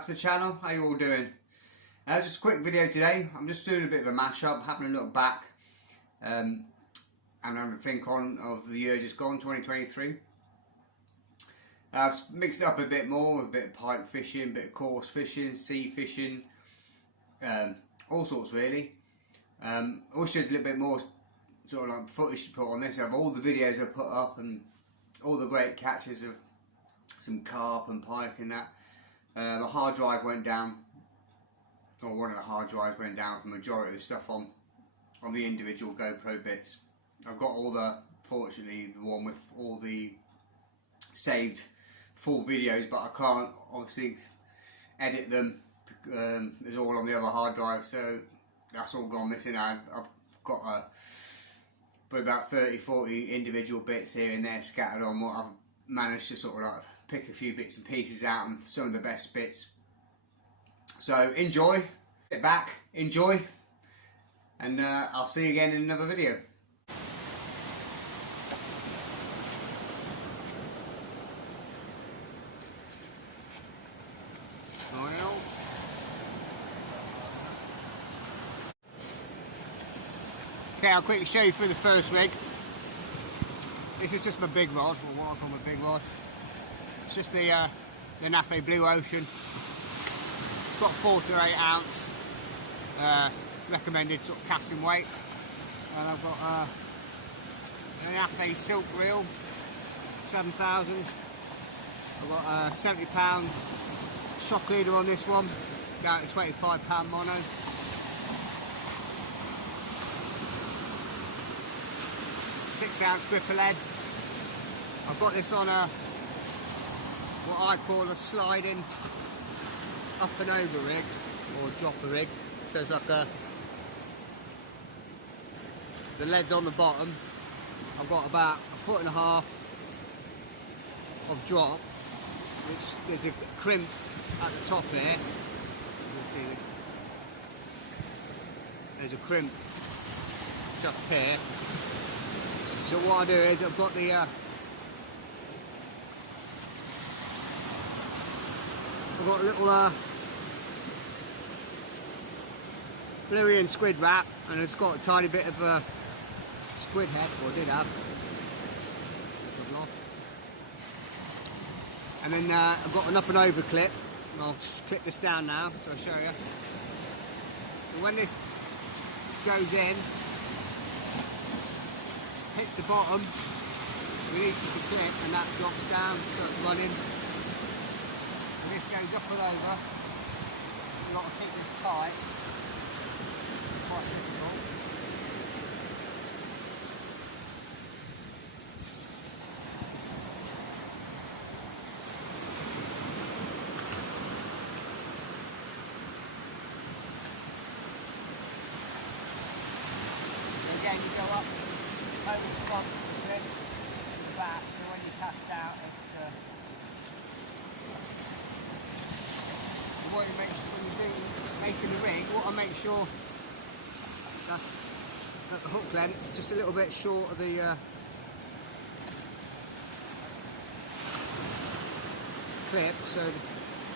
back to the channel. How you all doing? Just a quick video today. I'm just doing a bit of a mashup, having a look back and having a think on of the year just gone, 2023. I've mixed it up a bit more with a bit of pike fishing, a bit of coarse fishing, sea fishing, all sorts really. Also there's a little bit more sort of like footage to put on this of all the videos I put up and all the great catches of some carp and pike and that. The hard drive went down, or one of the hard drives went down for the majority of the stuff on the individual GoPro bits. I've got all the, fortunately, the one with all the saved full videos, but I can't obviously edit them. It's all on the other hard drive, so that's all gone missing. I've got probably about 30-40 individual bits here and there scattered on what I've managed to sort of like pick a few bits and pieces out and some of the best bits. So enjoy, sit back, enjoy, and I'll see you again in another video. Okay, I'll quickly show you through the first rig. This is just my big rod, or what I call my big rod. It's just the Nafe Blue Ocean. It's got 4 to 8 ounce recommended sort of casting weight, and I've got an Nafe Silk Reel 7000. I've got a £70 shock leader on this one, down to £25 mono. 6 ounce gripper lead. I've got this on a what I call a sliding up and over rig, or dropper rig. So it's like the lead's on the bottom. I've got about 1.5 foot of drop, which there's a crimp at the top here. You can see there's a crimp just here. So what I do is I've got the a little bluey and squid wrap, and it's got a tiny bit of squid head, or did have. And then I've got an up and over clip. I'll just clip this down now, so I'll show you. And when this goes in, hits the bottom, releases the clip, and that drops down, so it's running. And this goes up and over. You've got to keep this tight. It's quite difficult. So again, you go up over the front, then the back, so when you cast out, it's what you make sure when you're making the rig, what I make sure that's that the hook length just a little bit short of the clip, so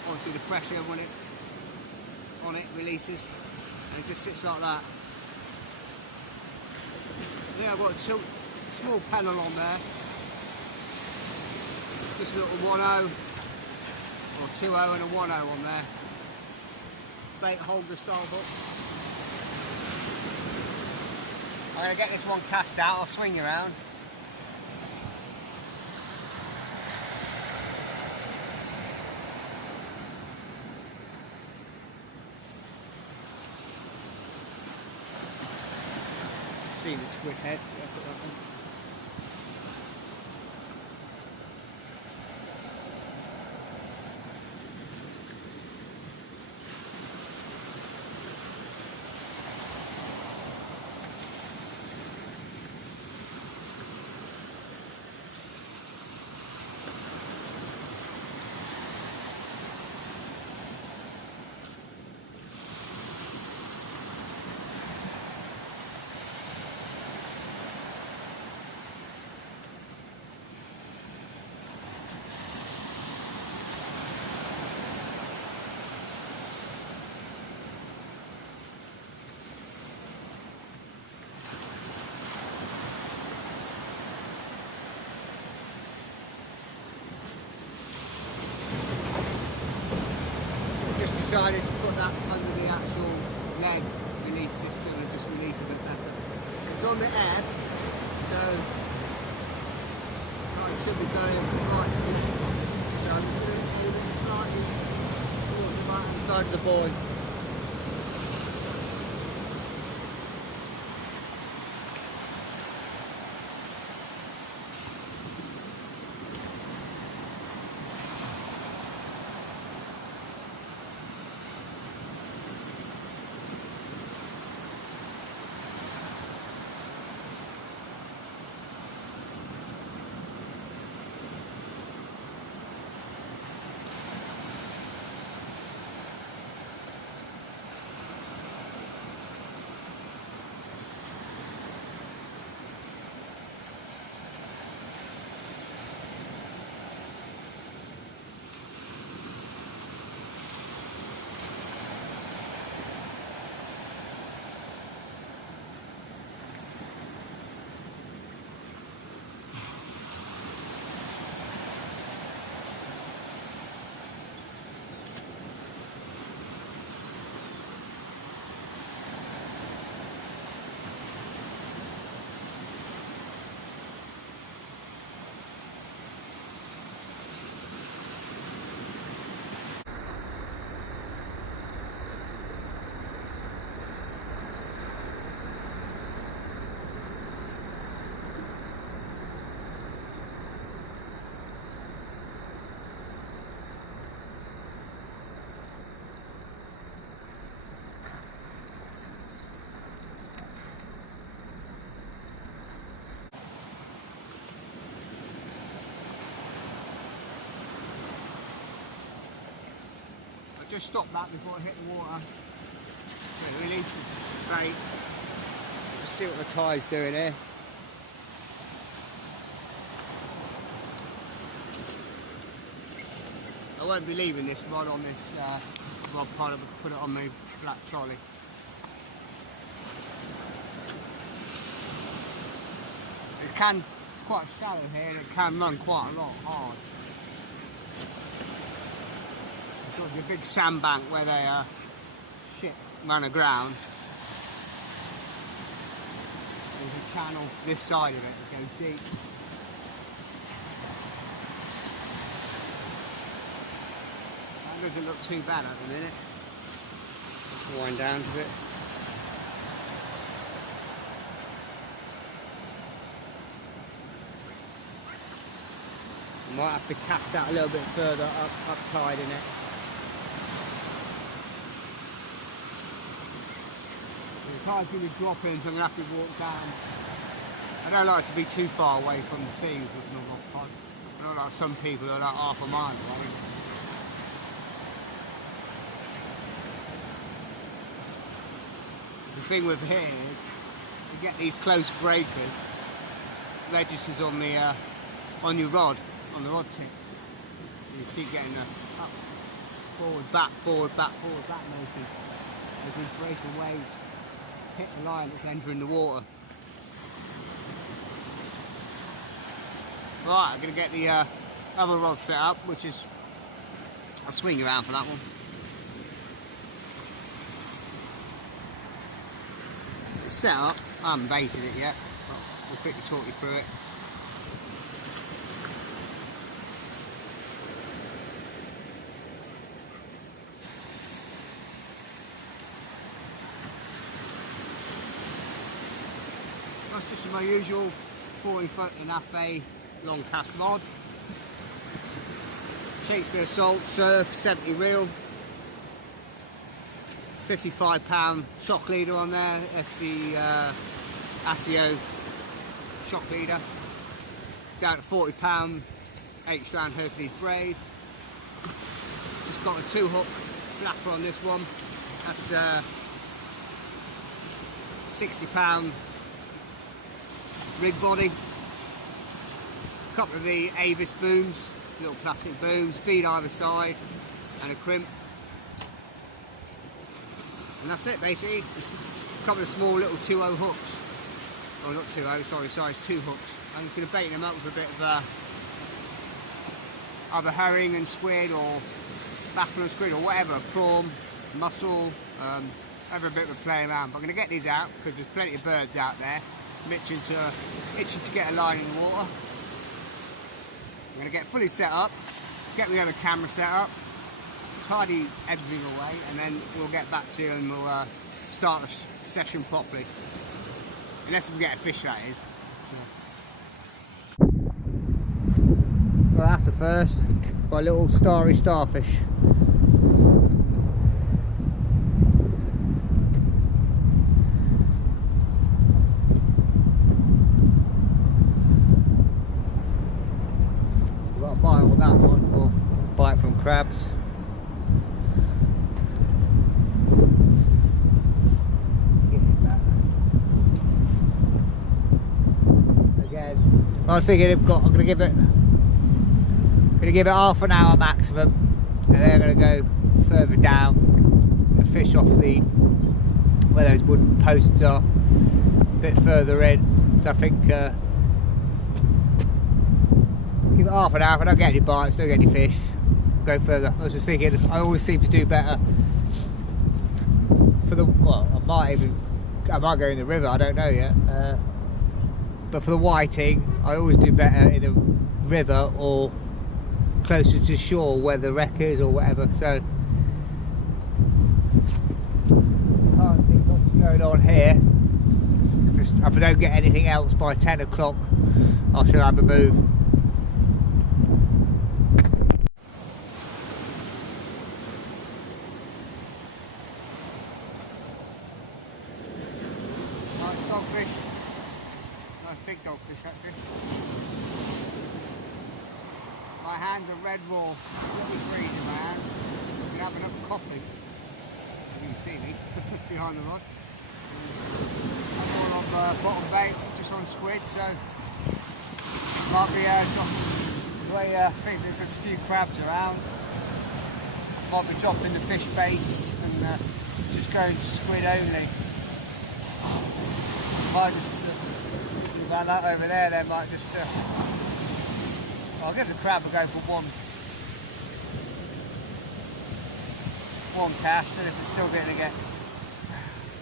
obviously the pressure when it on it releases, and it just sits like that. Yeah, I've got a small panel on there, just a little 1.0 or 2.0 and a 1.0 on there. Bait holder style hook. I'm going to get this one cast out, I'll swing you around. See the squid head. Yeah, put that on. just decided to put that under the actual leg release system and just release a bit better. It's on the ebb, so it should be going right. So I'm just going to move it slightly towards the right hand side of the board. Just stop that before I hit the water. Release the brake. Just see what the tide's doing here. I won't be leaving this rod on this rod pod, I'll put it on my flat trolley. It's quite shallow here and it can run quite a lot hard. There's a big sandbank where they shit run aground. There's a channel this side of it that goes deep. That doesn't look too bad at the minute. Let's wind down to it. Might have to cast that a little bit further up tide in it. The tide's going to drop in, so I'm going to have to walk down. I don't like to be too far away from the sea with my rod pod. I don't like some people who are like half a mile away. The thing with here, you get these close breakers, registers on the on your rod, on the rod tip. And you keep getting the up, forward, back motion. As these breaking waves hit the line that's entering the water. Right, I'm going to get the other rod set up, which is, I'll swing you around for that one. It's set up, I haven't baited it yet, but we'll quickly talk you through it. That's just my usual 40-foot-and-a-half long cast rod. Shakespeare Salt Surf 70 reel. 55-pound shock leader on there. That's the ASIO shock leader. Down to 40-pound 8-strand Hercules braid. Just got a 2-hook flapper on this one. That's 60-pound rig body. A couple of the Avis booms, little plastic booms, bead either side, and a crimp. And that's it basically. A couple of small little 2-0 hooks. Oh, not 2-0, sorry, size 2 hooks. I'm going to bait them up with a bit of either herring and squid or mackerel, squid or whatever, prawn, mussel, have a bit of a play around. But I'm going to get these out because there's plenty of birds out there itching to get a line in the water. I'm going to get fully set up, get the other camera set up, tidy everything away, and then we'll get back to you and we'll start the session properly. Unless we get a fish, that is. So. Well, that's the first. Got a little starry starfish. Got a bite on that one, or bite from crabs. I was thinking I'm going to give it half an hour maximum, and then I'm going to go further down and fish off where those wooden posts are, a bit further in. So I think give it half an hour. If I don't get any bites, don't get any fish, go further. I was just thinking I always seem to do better for the. Well, I might go in the river. I don't know yet. But for the whiting, I always do better in the river or closer to shore where the wreck is or whatever. So can't think what's going on here. If I don't get anything else by 10 o'clock, I shall have a move. Nice dogfish. Big dogfish actually. My hands are red raw, a little freeze in my hands. I'm going to have another coffee. You can see me behind the rod. I'm all on bottom bait, just on squid, so might be dropping the way I think there's a few crabs around. Might be dropping the fish baits and just going to squid only. Might just about that over there, they might just I'll give the crab a go for one cast, and if it's still going to get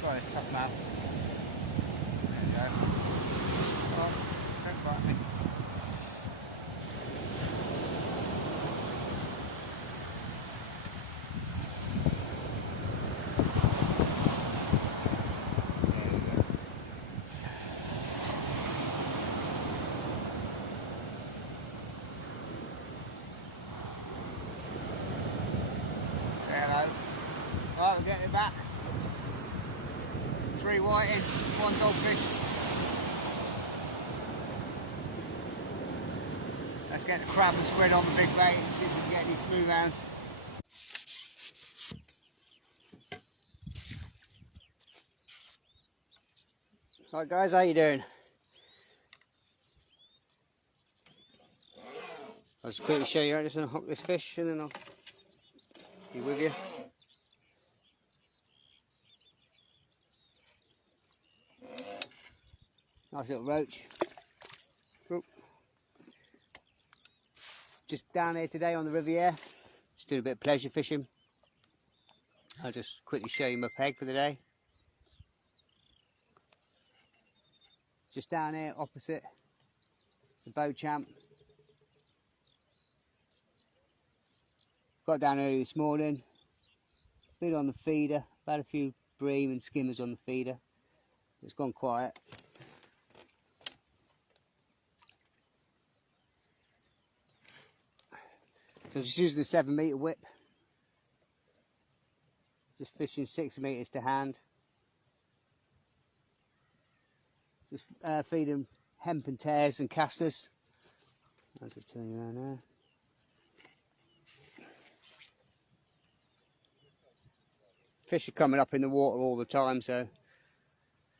got this top out. There you go. Oh, don't bite me. Right, we're getting it back. 3 whiting, 1 dogfish. Let's get the crab and squid on the big bait and see if we can get any smooth hands. Right guys, how you doing? I'll just quickly show you. I'm just going to hook this fish and then I'll be with you. Nice little roach. Oop. Just down here today on the Riviera. Just doing a bit of pleasure fishing. I'll just quickly show you my peg for the day. Just down here opposite the bow champ. Got down early this morning. Been on the feeder. Had a few bream and skimmers on the feeder. It's gone quiet. So just using the 7 metre whip, just fishing 6 metres to hand, just feeding hemp and tares and casters. I'll just turn you around there. Fish are coming up in the water all the time, so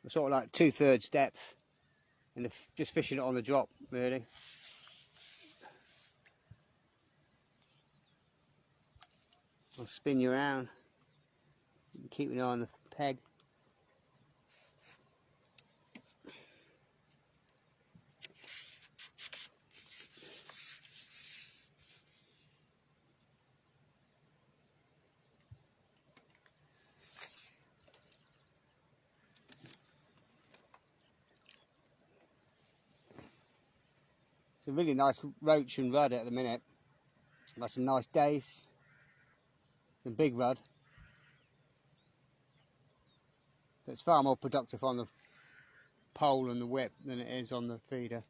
we're sort of like 2/3 depth, and just fishing it on the drop really. I'll spin you around, keep an eye on the peg. It's a really nice roach and rudd at the minute. Got some nice days, some big rudd. But it's far more productive on the pole and the whip than it is on the feeder.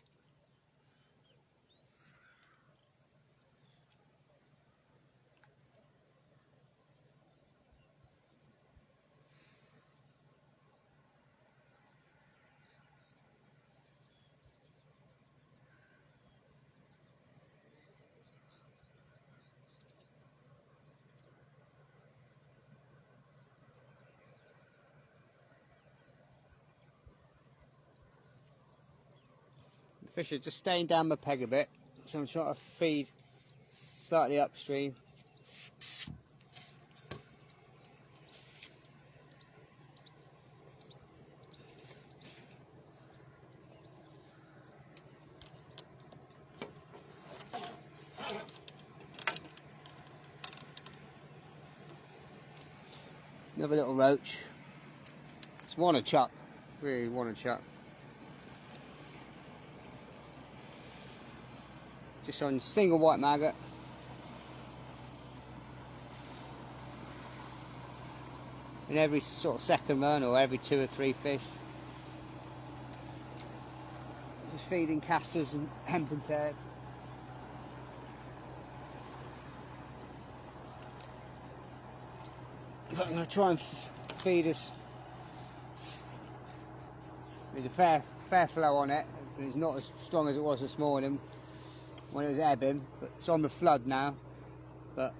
The fish are just staying down my peg a bit, so I'm trying to feed slightly upstream. Another little roach. Just want to chuck, really want to chuck. Just on single white maggot. In every sort of second run or every 2 or 3 fish. Just feeding casters and hempen tails. But I'm going to try and feed us. There's a fair flow on it. It's not as strong as it was this morning when it was ebbing, but it's on the flood now. But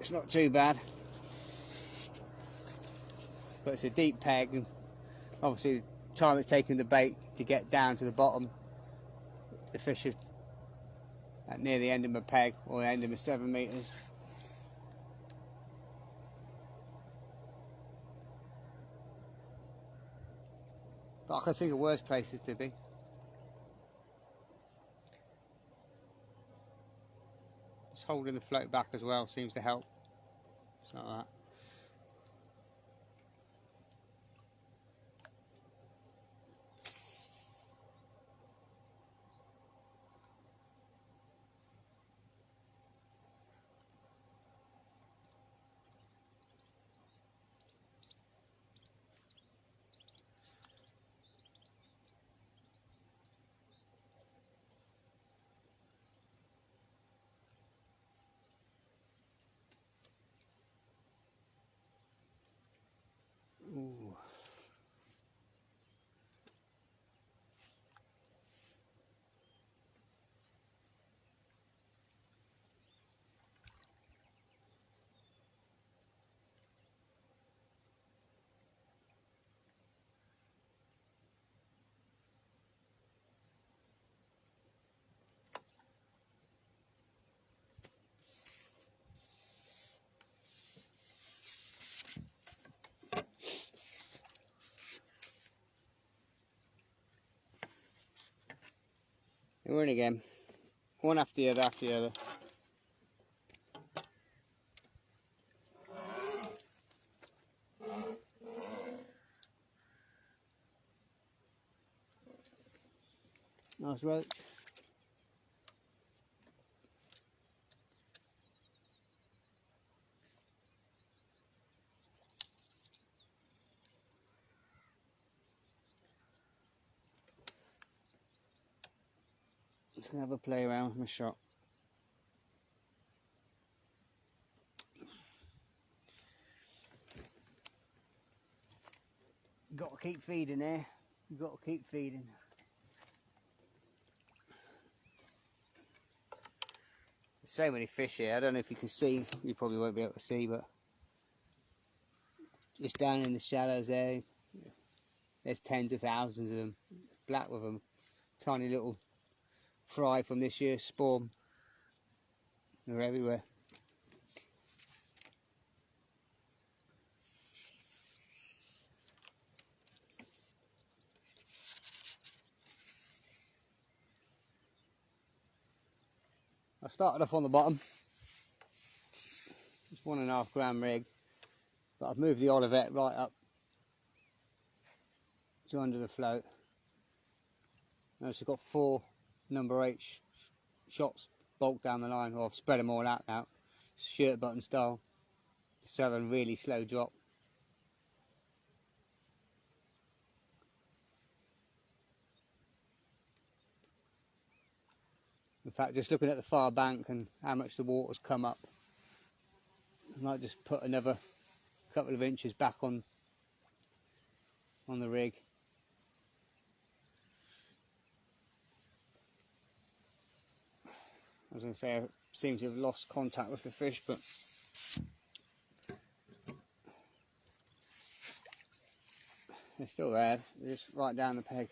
it's not too bad. But it's a deep peg, and obviously the time it's taken the bait to get down to the bottom, the fish are at near the end of my peg, or the end of my 7 metres. But I can think of worse places to be. Just holding the float back as well seems to help. Just like that. Ooh. We're in again. One after the other, after the other. Nice roach. Just gonna have a play around with my shot. Got to keep feeding here. You've got to keep feeding. There's so many fish here. I don't know if you can see. You probably won't be able to see, but just down in the shallows there, there's tens of thousands of them. Black with them. Tiny little fry from this year's spawn. They're everywhere. I started off on the bottom, it's 1.5 gram rig, but I've moved the Olivet right up to under the float, I've got 4 number 8 shots bulked down the line, or I've spread them all out now, shirt button style, just have a really slow drop. In fact, just looking at the far bank and how much the water's come up, I might just put another couple of inches back on the rig. As I say, I seem to have lost contact with the fish, but they're still there. They're just right down the peg.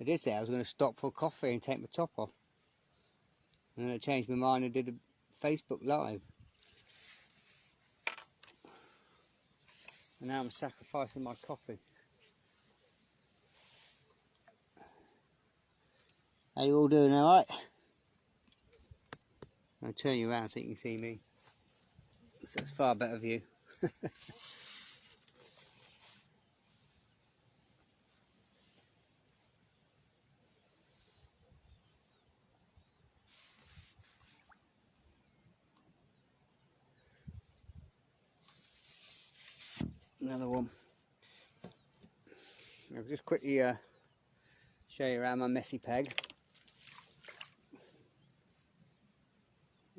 I did say I was going to stop for coffee and take my top off, and then I changed my mind and did a Facebook Live. And now I'm sacrificing my coffee. How you all doing, alright? I'll turn you around so you can see me. So it's far better view. Another one. I'll just quickly show you around my messy peg.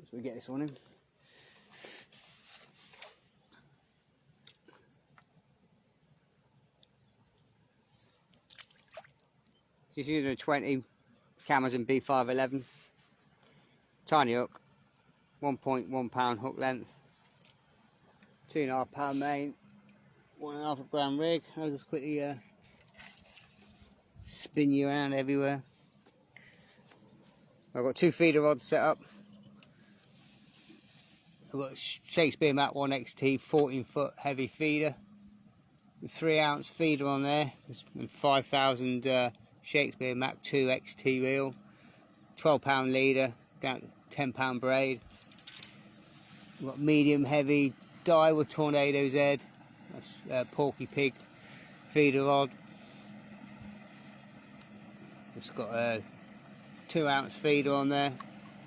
As we get this one in. Just using a 20 Amazon B511. Tiny hook. 1.1 pound hook length. 2.5 pound main. 1.5 gram rig. I'll just quickly spin you around everywhere. I've got 2 feeder rods set up. I've got a Shakespeare Mac 1 XT 14-foot heavy feeder. A 3-ounce feeder on there. And 5,000 Shakespeare Mac 2 XT reel. 12 pound leader down to 10 pound braid. I've got medium heavy Daiwa Tornado Z. That's Porky Pig feeder rod. It's got a 2-ounce feeder on there,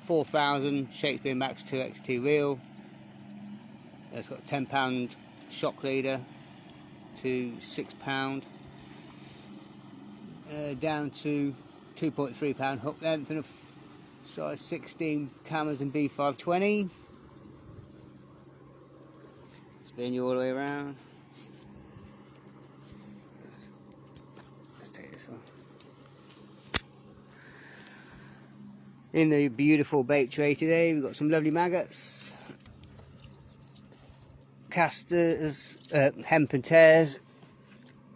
4,000 Shakespeare Max 2 XT reel. It's got a 10 pound shock leader to 6 pound, down to 2.3 pound hook length, and a size 16 Amazon B520. Spin you all the way around. Let's take this one. In the beautiful bait tray today, we've got some lovely maggots, casters, hemp and tears,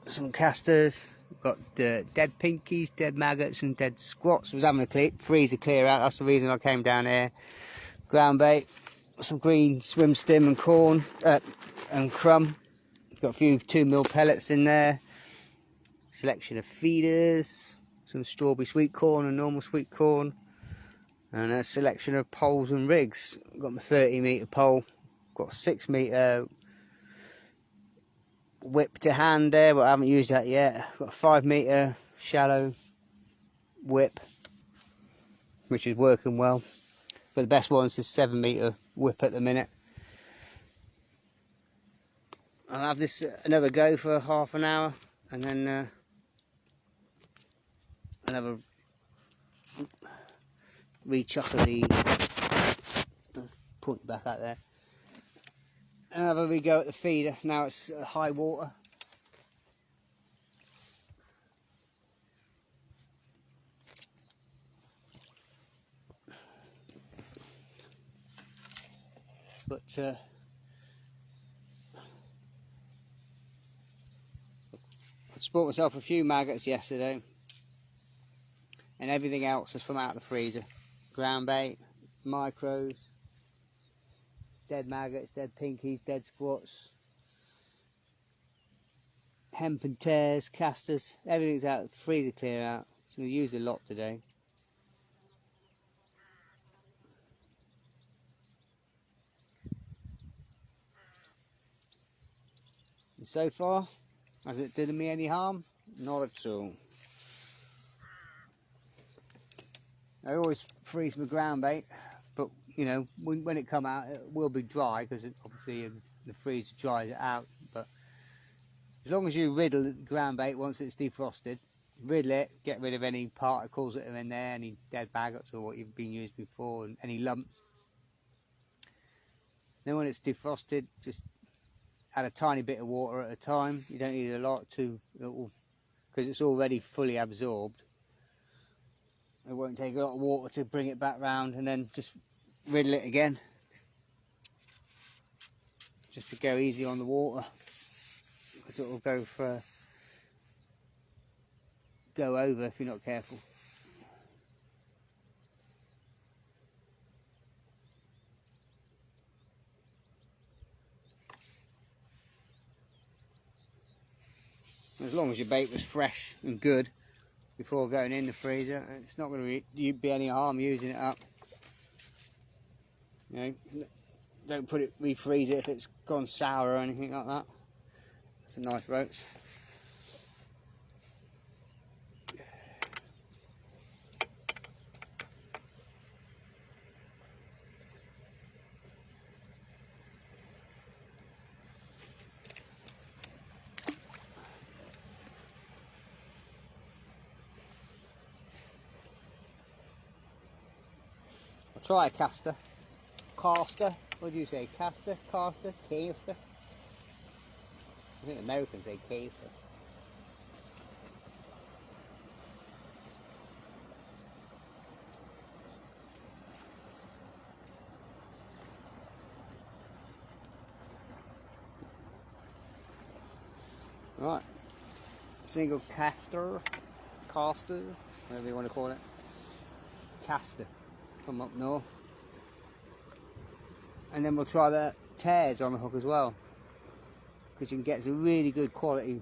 some casters. We've got dead pinkies, dead maggots and dead squats. I was having a freezer clear out, that's the reason I came down here. Ground bait, some green swim stim and corn and crumb. Got a few 2mm pellets in there. Selection of feeders, some strawberry sweet corn and normal sweet corn. And a selection of poles and rigs. I've got my 30-metre pole, got a 6-metre whip to hand there, but I haven't used that yet. Got a 5-metre shallow whip, which is working well. But the best one's a 7-metre whip at the minute. I'll have this another go for half an hour, and then I'll have a re-chucker the put it back out there, and have a re-go at the feeder. Now it's high water. But I bought myself a few maggots yesterday, and everything else is from out of the freezer. Ground bait, micros, dead maggots, dead pinkies, dead squats, hemp and tears, casters, everything's out, freezer clear out. So we used a lot today. And so far, has it done me any harm? Not at all. I always freeze my ground bait, but you know, when it come out, it will be dry because obviously the freezer dries it out. But as long as you riddle the ground bait once it's defrosted, riddle it, get rid of any particles that are in there, any dead maggots or what you've been used before, and any lumps. Then when it's defrosted, just add a tiny bit of water at a time. You don't need a lot because it's already fully absorbed. It won't take a lot of water to bring it back round, and then just riddle it again. Just to go easy on the water, because it will go over if you're not careful. As long as your bait was fresh and good before going in the freezer, it's not going to be any harm using it up. You know, don't refreeze it if it's gone sour or anything like that. It's a nice roach. I'll try a caster. What do you say? Caster? Caster? Caster? I think Americans say caster. Right. Single caster. Caster. Whatever you want to call it. Caster. Come up north. And then we'll try the tears on the hook as well, because you can get some really good quality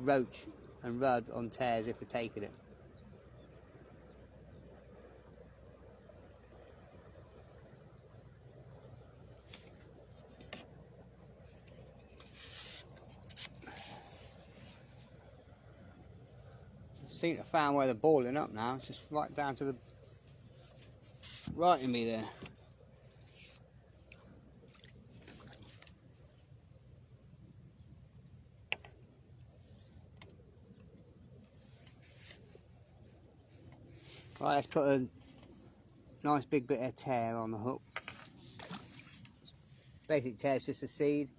roach and rudd on tears if they're taking it. I seem to have found where they're balling up now. It's just right down to the right in me there. Right, let's put a nice big bit of tear on the hook. Basic tear is just a seed,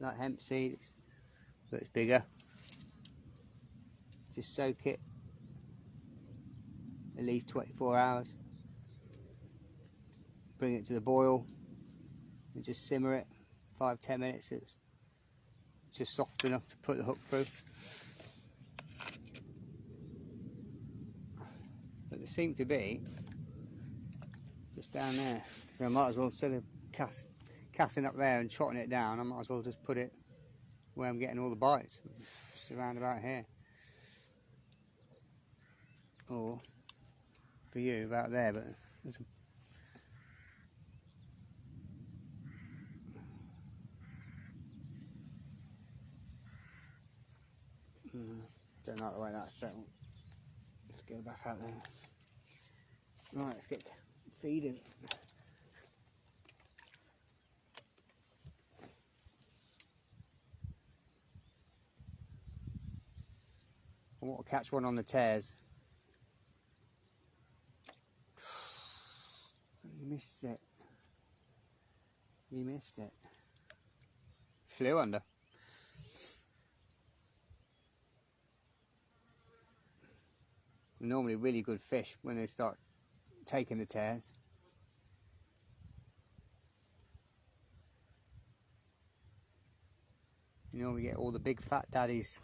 like hemp seed, but it's bigger. Just soak it at least 24 hours. Bring it to the boil and just simmer it 5-10 minutes. It's just soft enough to put the hook through. But there seem to be just down there, so I might as well, instead of casting up there and trotting it down, I might as well just put it where I'm getting all the bites, just around about here, or for you about there. But there's don't like the way that's settled. Let's go back out there. Right, let's get feeding. I want to catch one on the tears. You missed it. You missed it. Flew under. Normally really good fish when they start taking the tears. You know, we get all the big fat daddies.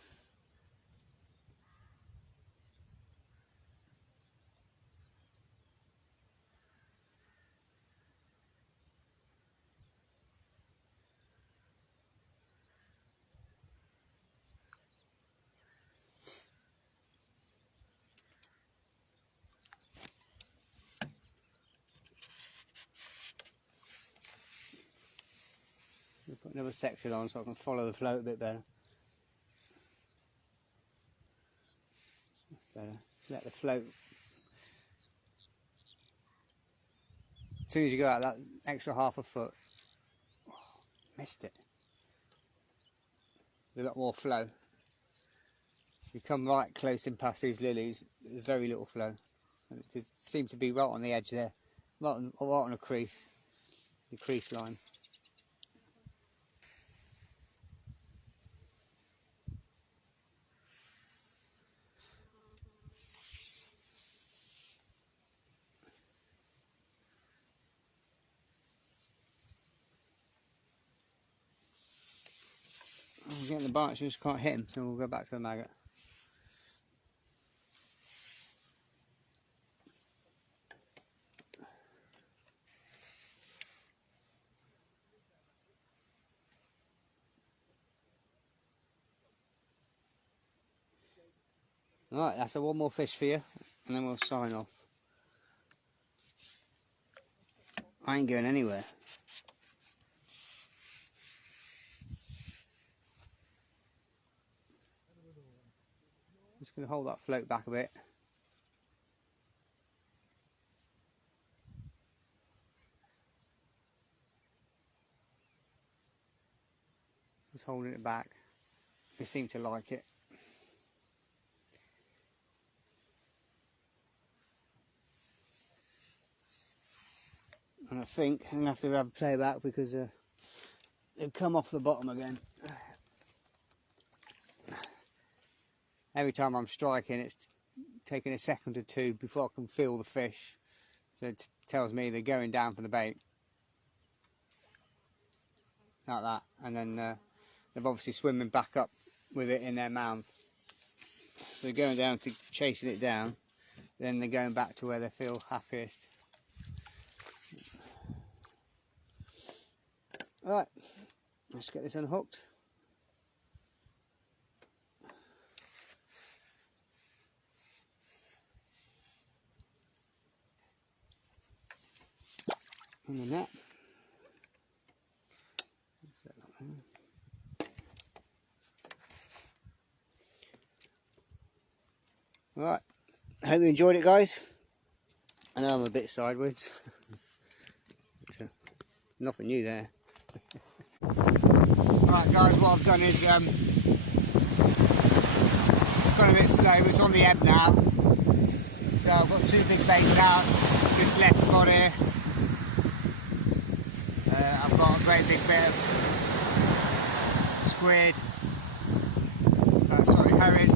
We'll put another section on so I can follow the float a bit better. That's better. Let the float. As soon as you go out that extra half a foot, oh, missed it. There's a lot more flow. You come right close in past these lilies, there's very little flow. And it just seems to be right on the edge there, right on the crease line. I'm getting the bites, just can't hit him, so we'll go back to the maggot. Alright, that's one more fish for you, and then we'll sign off. I ain't going anywhere. Just going to hold that float back a bit. Just holding it back. They seem to like it. And I think I'm going to have to have a playback because they've come off the bottom again. Every time I'm striking, it's taking a second or two before I can feel the fish. So it tells me they're going down for the bait. Like that. And then they're obviously swimming back up with it in their mouths. So they're going down to chasing it down. Then they're going back to where they feel happiest. Alright, let's get this unhooked. On the net. Alright, I hope you enjoyed it, guys. I know I'm a bit sideways. Nothing new there. Alright guys, what I've done is it's gone a bit slow, but it's on the ebb now. So I've got two big baits out, this left rod here. I've got a great big bit of squid, herring,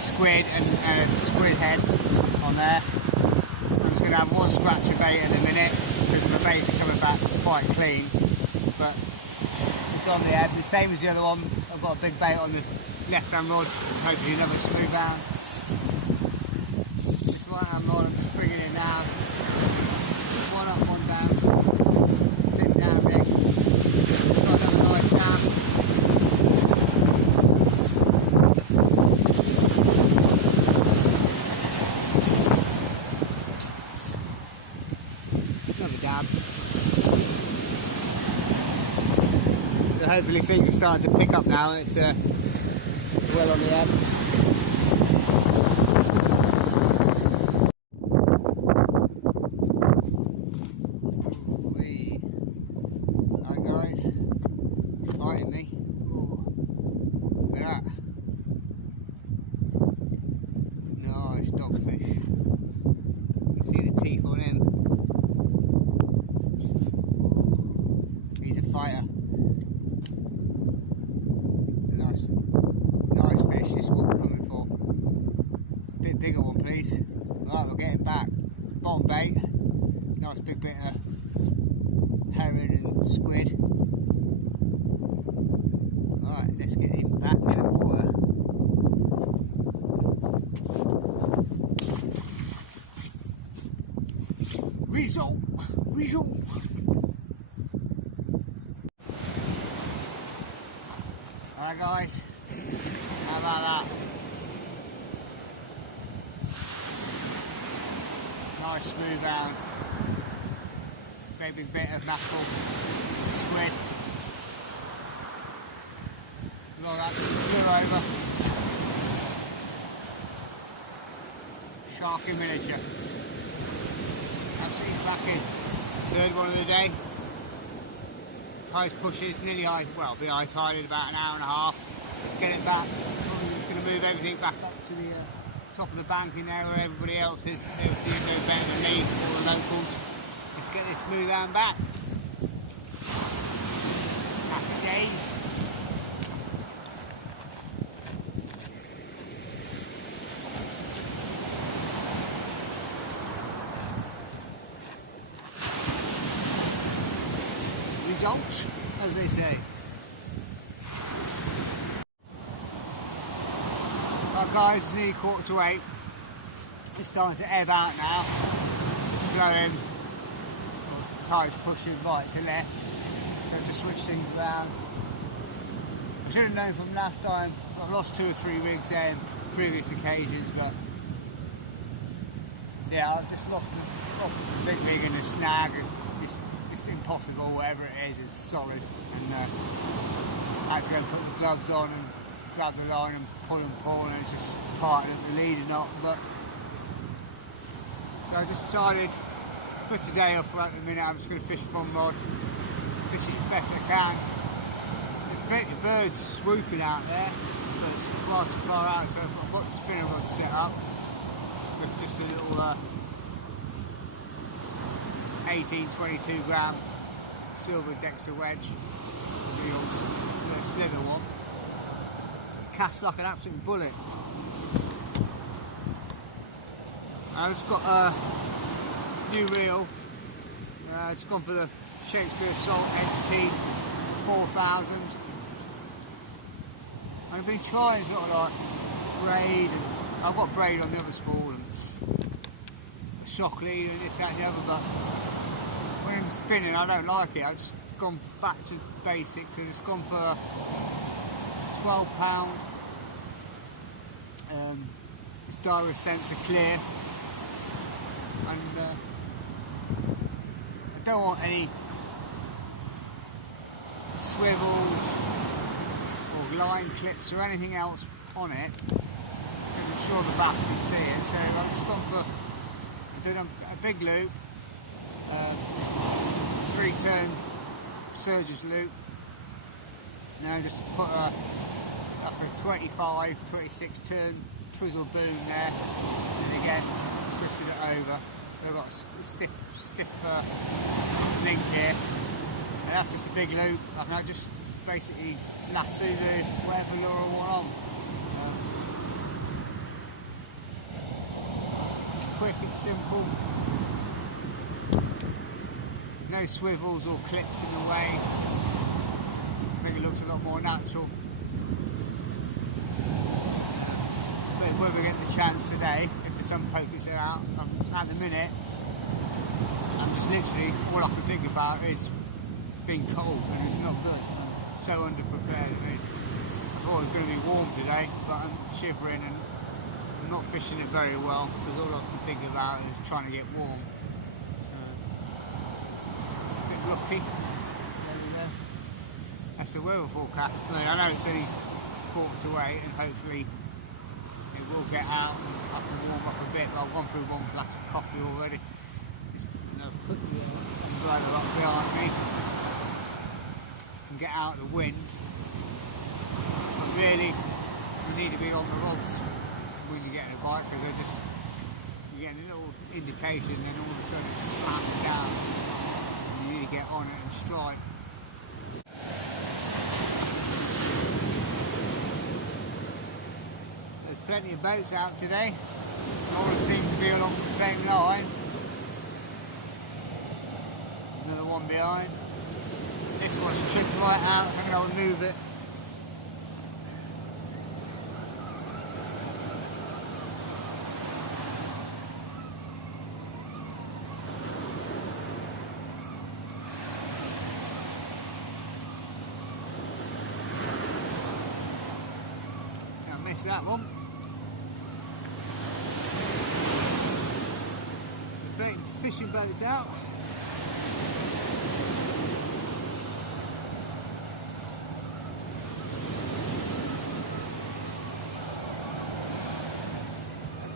squid and a squid head on there. I'm just going to have one scratcher bait in a minute because the baits are coming back quite clean, but it's on the ebb, the same as the other one. I've got a big bait on the left hand rod, hopefully another smooth down. This right hand rod, I'm just bringing it down, one up, one down. Down a bit. Got another nice dam. Another dab. So hopefully things are starting to pick up now. It's well on the ebb. Dogfish. You can see the teeth on him. He's a fighter. Nice fish. This is what we're coming for. A bit bigger one, please. Right, we're getting back. Bottom bait. Nice big bit of herring and squid. Alright, let's get him back in the water. Result. Alright guys, how about that? Nice smooth round, very big bit of mackerel, squid. in. Look at that, flew over. Shark in miniature. Absolutely cracking. Third one of the day. Tide's pushes, nearly high, well, be high tide in about an hour and a half. Let's get it back. Probably just going to move everything back up to the top of the bank in there where everybody else is. They'll see it no better than me, all the locals. Let's get this smooth down back. Happy days. Results, as they say. Right guys, it's nearly 7:45. It's starting to ebb out now. It's flowing. The tide's pushing right to left. So to switch things around. I should have known from last time. I've lost 2 or 3 rigs there in previous occasions, but yeah, I've just lost the big rig and the snag. It's impossible, whatever it is, it's solid. And I had to go and put the gloves on and grab the line and pull, and it's just parting at the leader knot. But so I just decided for today, or for at the minute, I'm just going to fish one rod, fish it as best I can. There's plenty of birds swooping out there, but it's far too far out, so I've got the spinner rod set up with just a little 18-22 gram silver Dexter wedge, the little slither one. Casts like an absolute bullet. I've just got a new reel. It's gone for the Shakespeare Salt XT 4000. I've been trying sort of like braid, and I've got braid on the other spool and shock lead and this, that and the other, but when I'm spinning I don't like it. I've just gone back to basics and it's gone for a £12 it's Direct Sensor clear, and I don't want any swivels or line clips or anything else on it because I'm sure the bass can see it, so I've just gone for a big loop, 3-turn surge's loop. Now just put a 25, 26 turn twizzle boom there, and again twisted it over. I've got a stiff link here, and that's just a big loop. I can just basically lasso the whatever lure I want on. It's quick, it's simple. No swivels or clips in the way. I think it looks a lot more natural. But when we get the chance today, if the sun pokes it out, at the minute, I'm just literally, all I can think about is being cold, and it's not good. I'm so underprepared. I mean, I thought it was going to be warm today, but I'm shivering and I'm not fishing it very well because all I can think about is trying to get warm. A bit lucky. That's the weather forecast. I know it's only 7:45 and hopefully it will get out and I can warm up a bit. I've gone through 1 glass of coffee already. Just put the umbrella up behind me and get out of the wind. But really, you need to be on the rods when you get in a bite, because they're just, you're getting a little indication and then all of a sudden it's slamming down. And you need to get on it and strike. There's plenty of boats out today. All seem to be along the same line. Another one behind. This one's tripped right out, so I'm going to move it. I missed that one. Fishing boats out.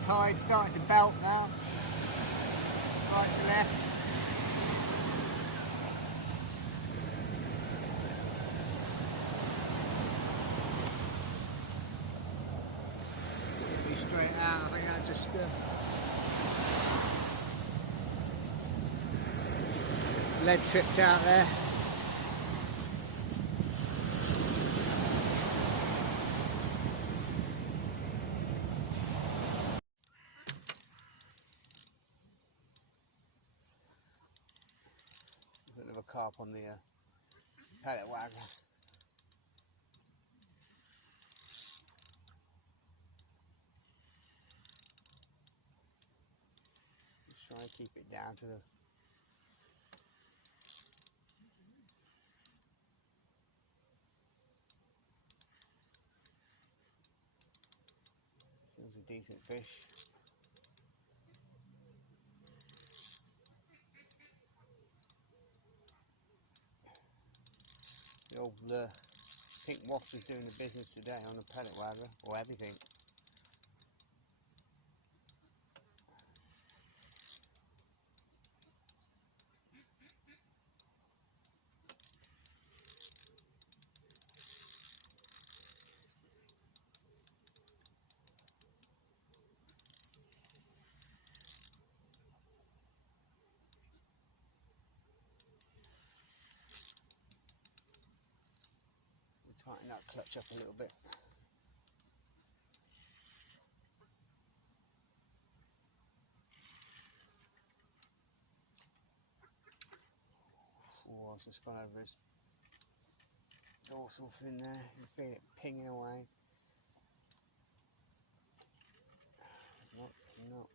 tide starting to belt now, right to left. Be straight out, I think I'll just lead tripped out there. Bit of a carp on the pallet wagon. Just try and keep it down to the feels a decent fish. The old pink wasp is doing the business today on the pallet wagon, or everything. We'll tighten that clutch up a little bit. Oh, I've just gone over his dorsal fin there. You feel it pinging away. Nope, nope.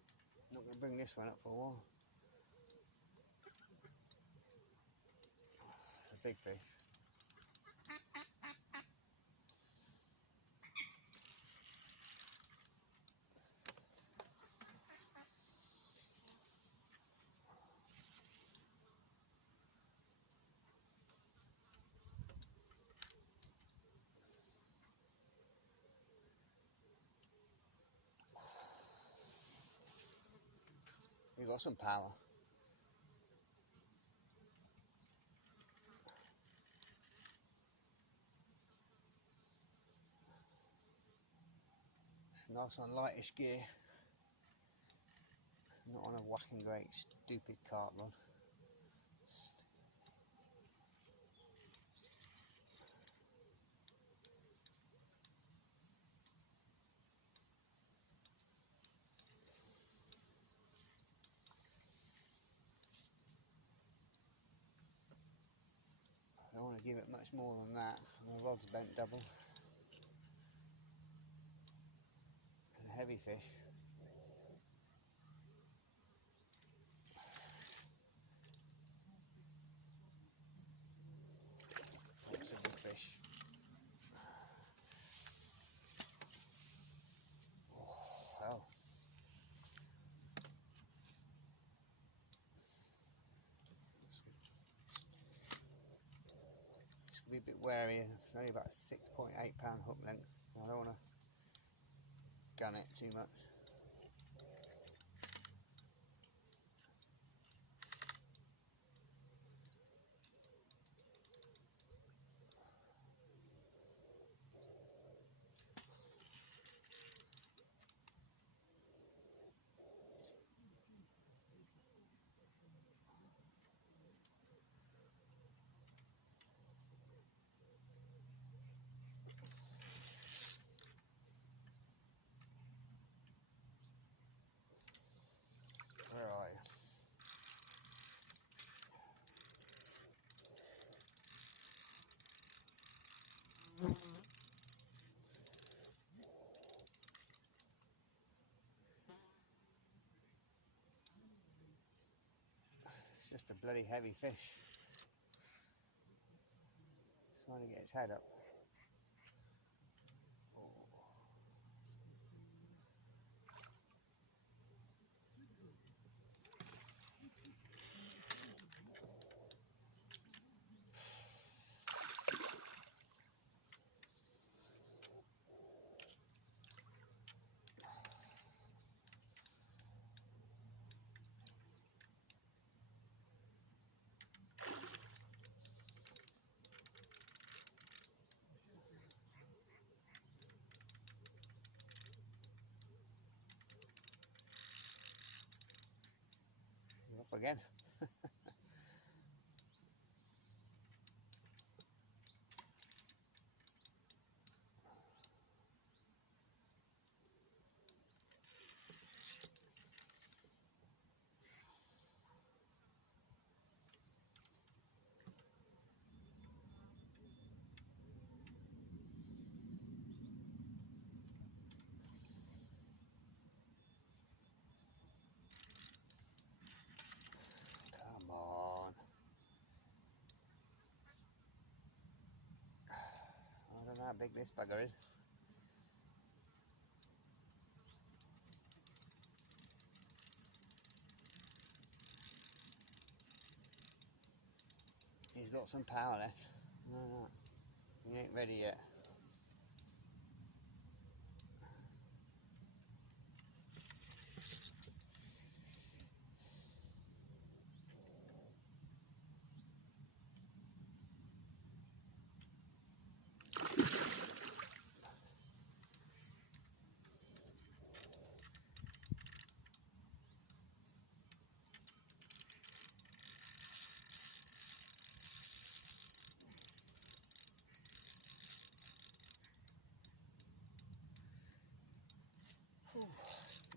Not going to bring this one up for a while. It's a big fish. You've got some power. It's nice on lightish gear. Not on a whacking great stupid carp rod. I don't want to give it much more than that. My rod's bent double. It's a heavy fish. It's a big fish. Oh, hell. Just be a bit wary. It's only about a 6.8 pound hook length. I don't want to gun it too much. Where are you? It's just a bloody heavy fish. Trying to get its head up. again. Come on. I don't know how big this bugger is. He's got some power left. No, he ain't ready yet.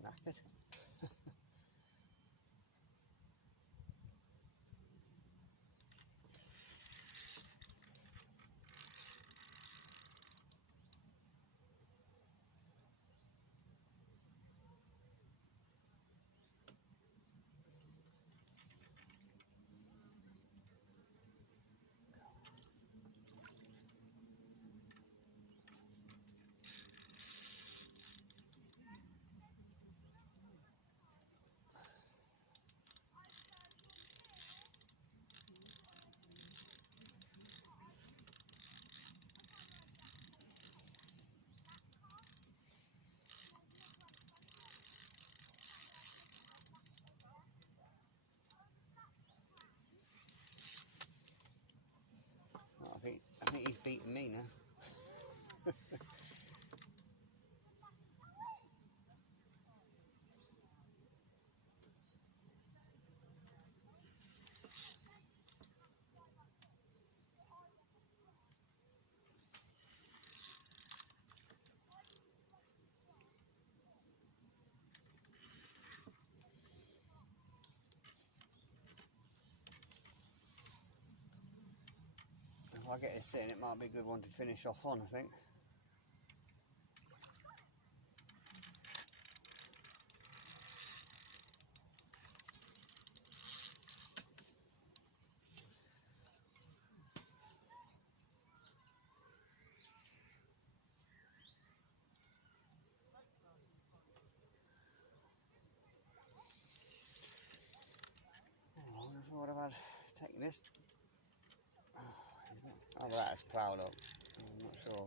Knackered. I think he's beating me now. If I get this in, it might be a good one to finish off on, I think. Oh, I thought about taking this. Oh, that's ploughed up. I'm not sure.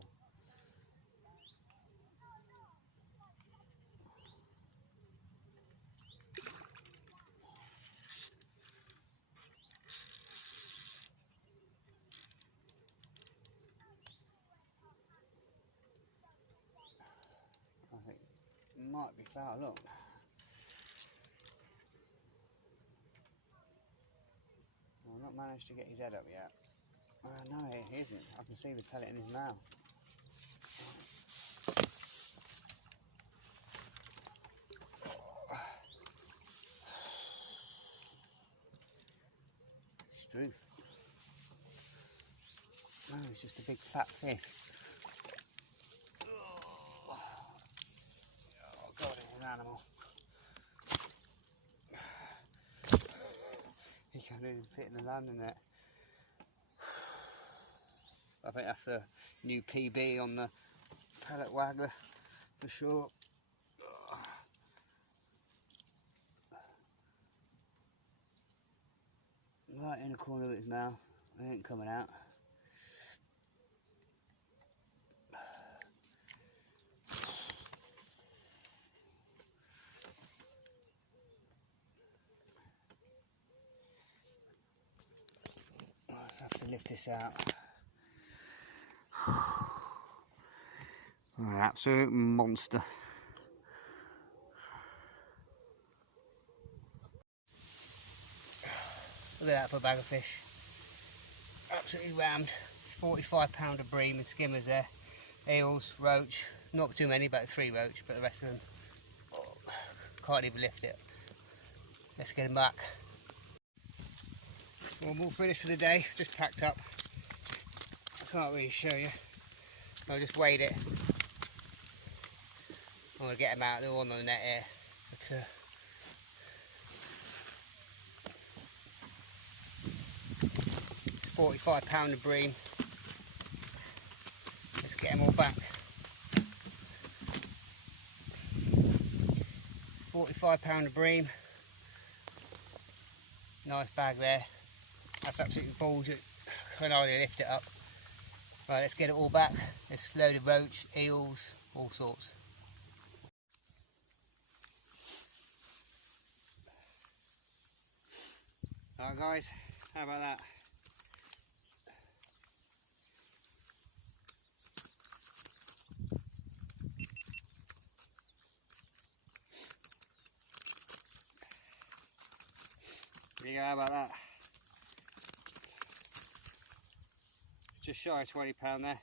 I think it might be foul up. I've not managed to get his head up yet. No, it isn't. I can see the pellet in his mouth. Struth. No, it's just a big fat fish. Oh God, it's an animal. He can't even fit in the landing net. I think that's a new PB on the pellet waggler for sure. Right in the corner of his mouth. It ain't coming out. I'll have to lift this out. An absolute monster. Look at that for a bag of fish. Absolutely rammed. It's 45 pound of bream and skimmers there. Eels, roach, not too many, about 3 roach, but the rest of them, oh, can't even lift it. Let's get them back. Well, I'm all finished for the day, just packed up. I can't really show you. I just weighed it. I'm going to get them out, they're all on the net here. But, it's 45 pound of bream. Let's get them all back. 45 pound of bream. Nice bag there. That's absolutely bulging. I can hardly lift it up. Right, let's get it all back. There's a load of roach, eels, all sorts. Alright guys, how about that? There you go, how about that? Just shy of £20 there.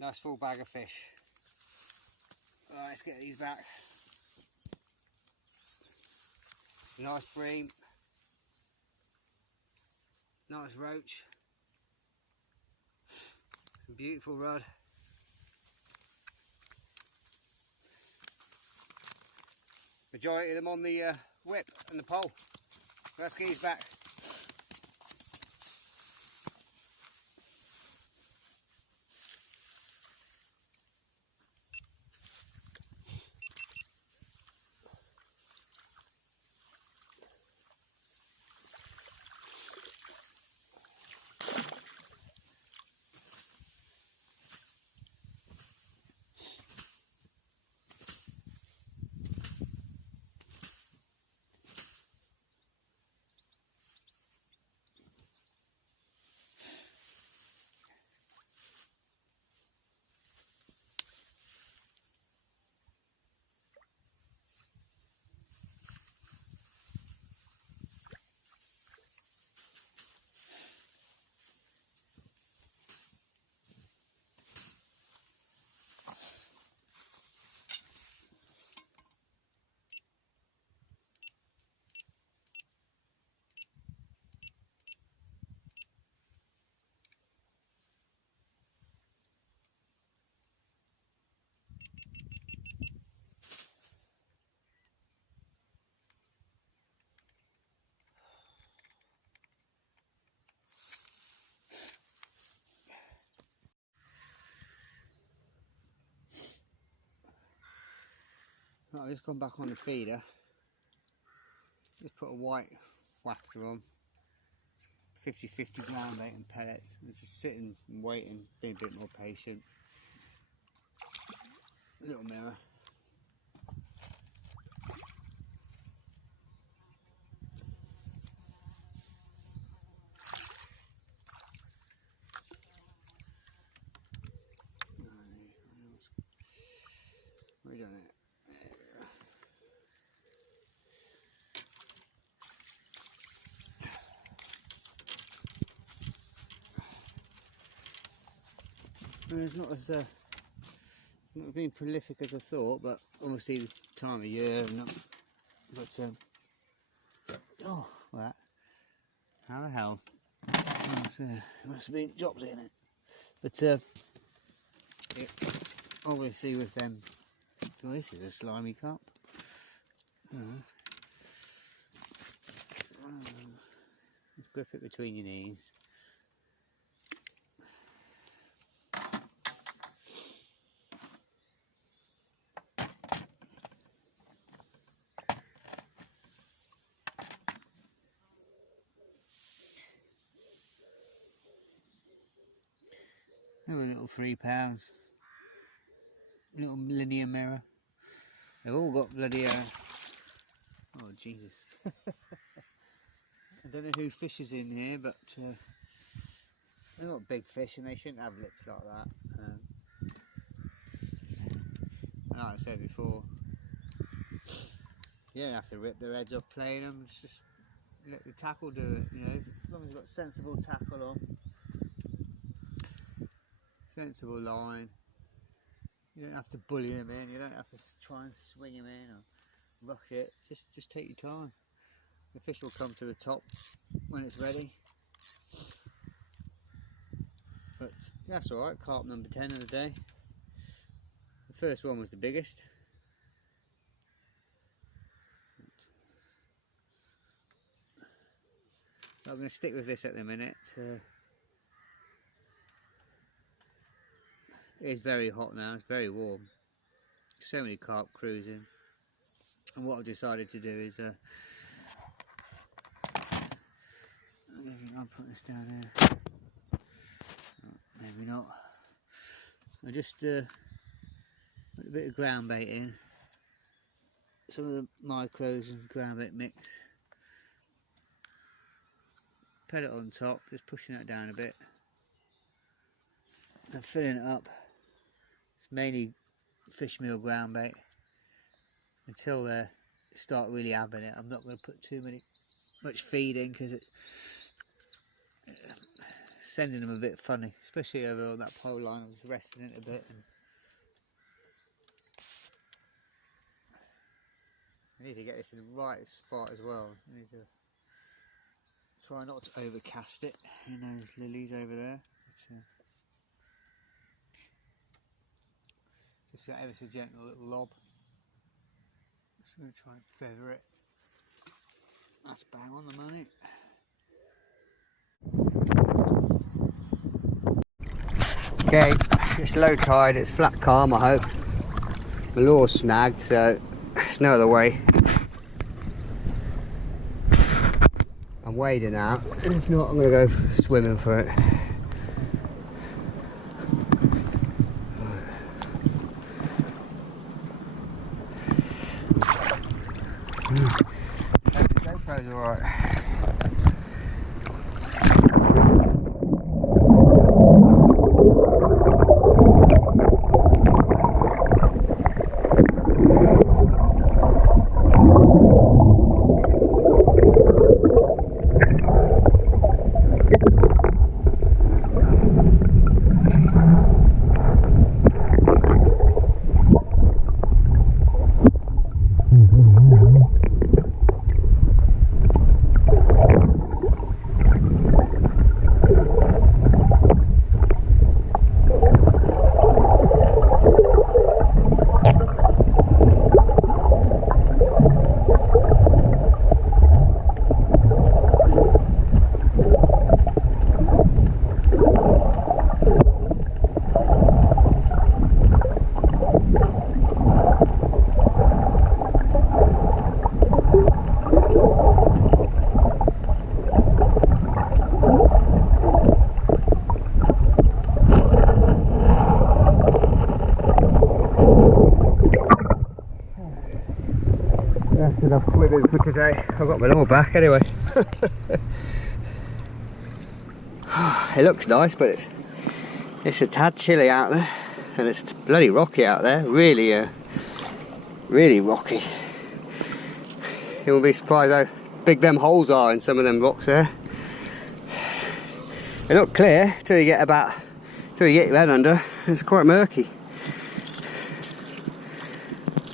Nice full bag of fish. Right, let's get these back. Nice bream. Nice roach. Some beautiful rudd. Majority of them on the whip and the pole. Let's get these back. Right, I've just gone back on the feeder. Just put a white whacter on. 50-50 ground bait and pellets. I'm just sitting and waiting, being a bit more patient. Little mirror. We've done it. It's not as not been prolific as I thought, but obviously the time of year and not. But oh, that! How the hell? Oh, so it must have been dropped in it. But it, obviously with them, well, this is a slimy cup. Just grip it between your knees. They're a little £3, little linear mirror. They've all got bloody oh Jesus. I don't know who fishes in here, but they're not big fish and they shouldn't have lips like that. Like I said before, You don't have to rip their heads off playing them, it's just let the tackle do it, you know, as long as you've got sensible tackle on, sensible line. You don't have to bully them in, you don't have to try and swing them in or rush it, just take your time. The fish will come to the top when it's ready. But that's alright, carp number 10 of the day. The first one was the biggest. I'm going to stick with this at the minute. It is very hot now, it's very warm. So many carp cruising. And what I've decided to do is I'll put this down here. Oh, maybe not. I just put a bit of ground bait in. Some of the micros and ground bait mix. Put it on top, just pushing that down a bit. And filling it up. It's mainly fish meal ground bait. Until they start really having it, I'm not going to put much feed in because it's sending them a bit funny, especially over on that pole line. I was resting it a bit. And I need to get this in the right spot as well. I need to try not to overcast it in those lilies over there. Just ever so gentle little lob. Just going to try and feather it. That's bang on the money. Okay, it's low tide, it's flat calm I hope. My lure's snagged, so there's no other way. I'm wading out, and if not I'm going to go swimming for it. The GoPro's alright. That's enough swimming for today. I've got my lure back anyway. It looks nice, but it's a tad chilly out there, and it's bloody rocky out there. Really, really rocky. You will be surprised how big them holes are in some of them rocks there. They look clear till you get your head under. It's quite murky.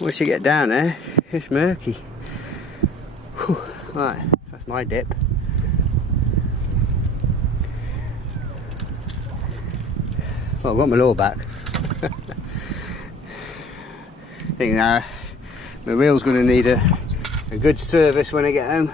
Once you get down there, it's murky. Whew. Right, that's my dip. Well, I've got my lure back. I think my reel's going to need a good service when I get home.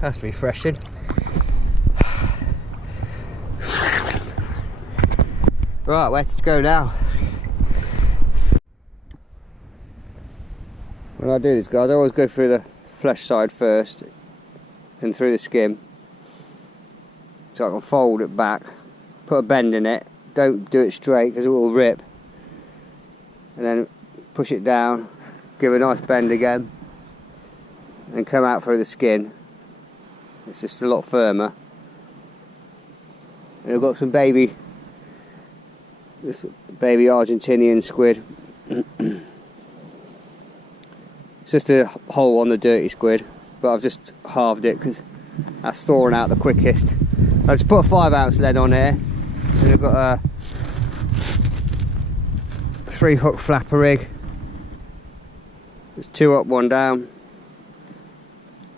That's refreshing. Right, where to go now? When I do this, guys, I always go through the flesh side first, then through the skin, so I can fold it back, put a bend in it. Don't do it straight because it will rip, and then push it down, give a nice bend again, and come out through the skin. It's just a lot firmer. And I've got some baby Argentinian squid. It's just a hole on the dirty squid, but I've just halved it because that's thawing out the quickest. I just put a 5-ounce lead on here, and I've got a 3-hook flapper rig. There's 2 up, 1 down.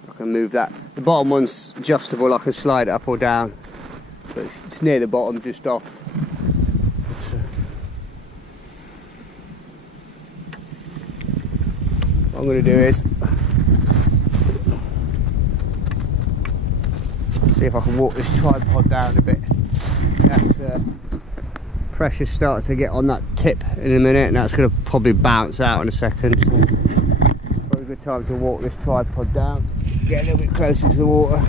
I can move that. The bottom one's adjustable, I can slide it up or down. But it's near the bottom, just off. What I'm going to do is see if I can walk this tripod down a bit. That's pressure's starting to get on that tip in a minute, and that's going to probably bounce out in a second. So probably a good time to walk this tripod down, get a little bit closer to the water.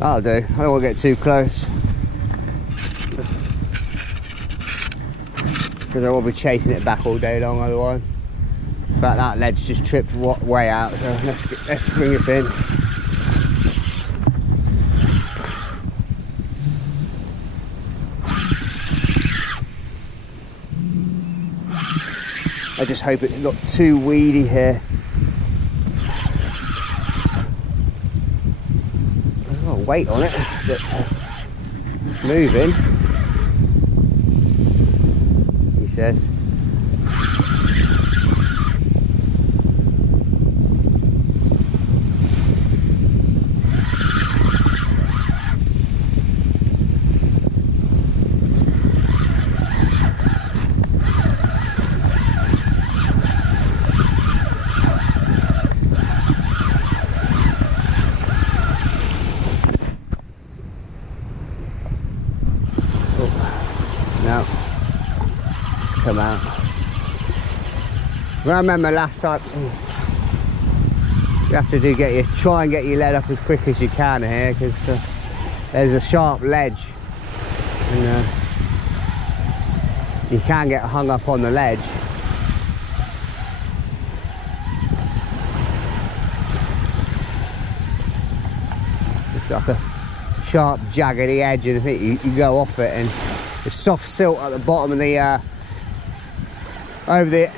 That'll do. I don't want to get too close because I will be chasing it back all day long otherwise. But that ledge just tripped way out, so let's bring this in. I just hope it's not too weedy here. Weight on it, but moving, he says. No, just come out. Well, I remember last time, you have to try and get your lead up as quick as you can here, because there's a sharp ledge, and you can get hung up on the ledge. It's like a sharp, jaggedy edge, and I think you go off it, and the soft silt at the bottom of the over the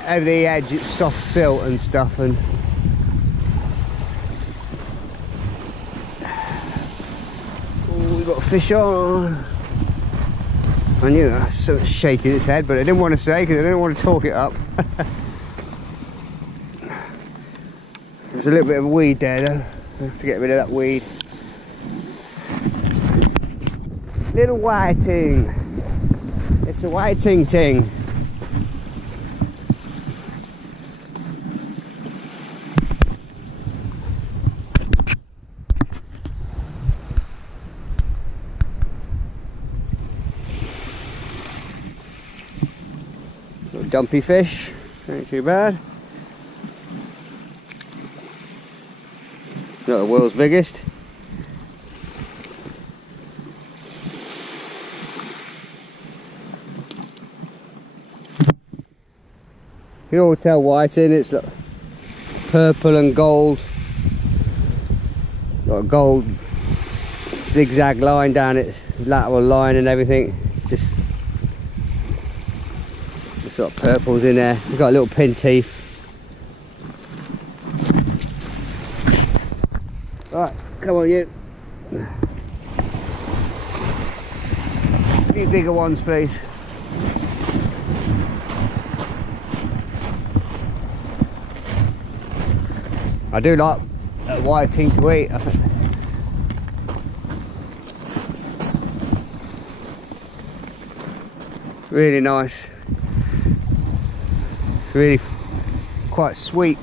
edge, it's soft silt and stuff, and we've got a fish on. I knew that, so it's shaking its head, but I didn't want to say because I didn't want to talk it up. There's a little bit of weed there though. I have to get rid of that weed. Little whiting. It's a whiting ting. Little dumpy fish, ain't too bad. Not the world's biggest. You can all tell whiting, it's like purple and gold. Got a gold zigzag line down its lateral line and everything. Just the sort of purples in there. You've got little pin teeth. Right, come on you. A few bigger ones please. I do like whiting to eat, I think. Really nice. It's really quite sweet.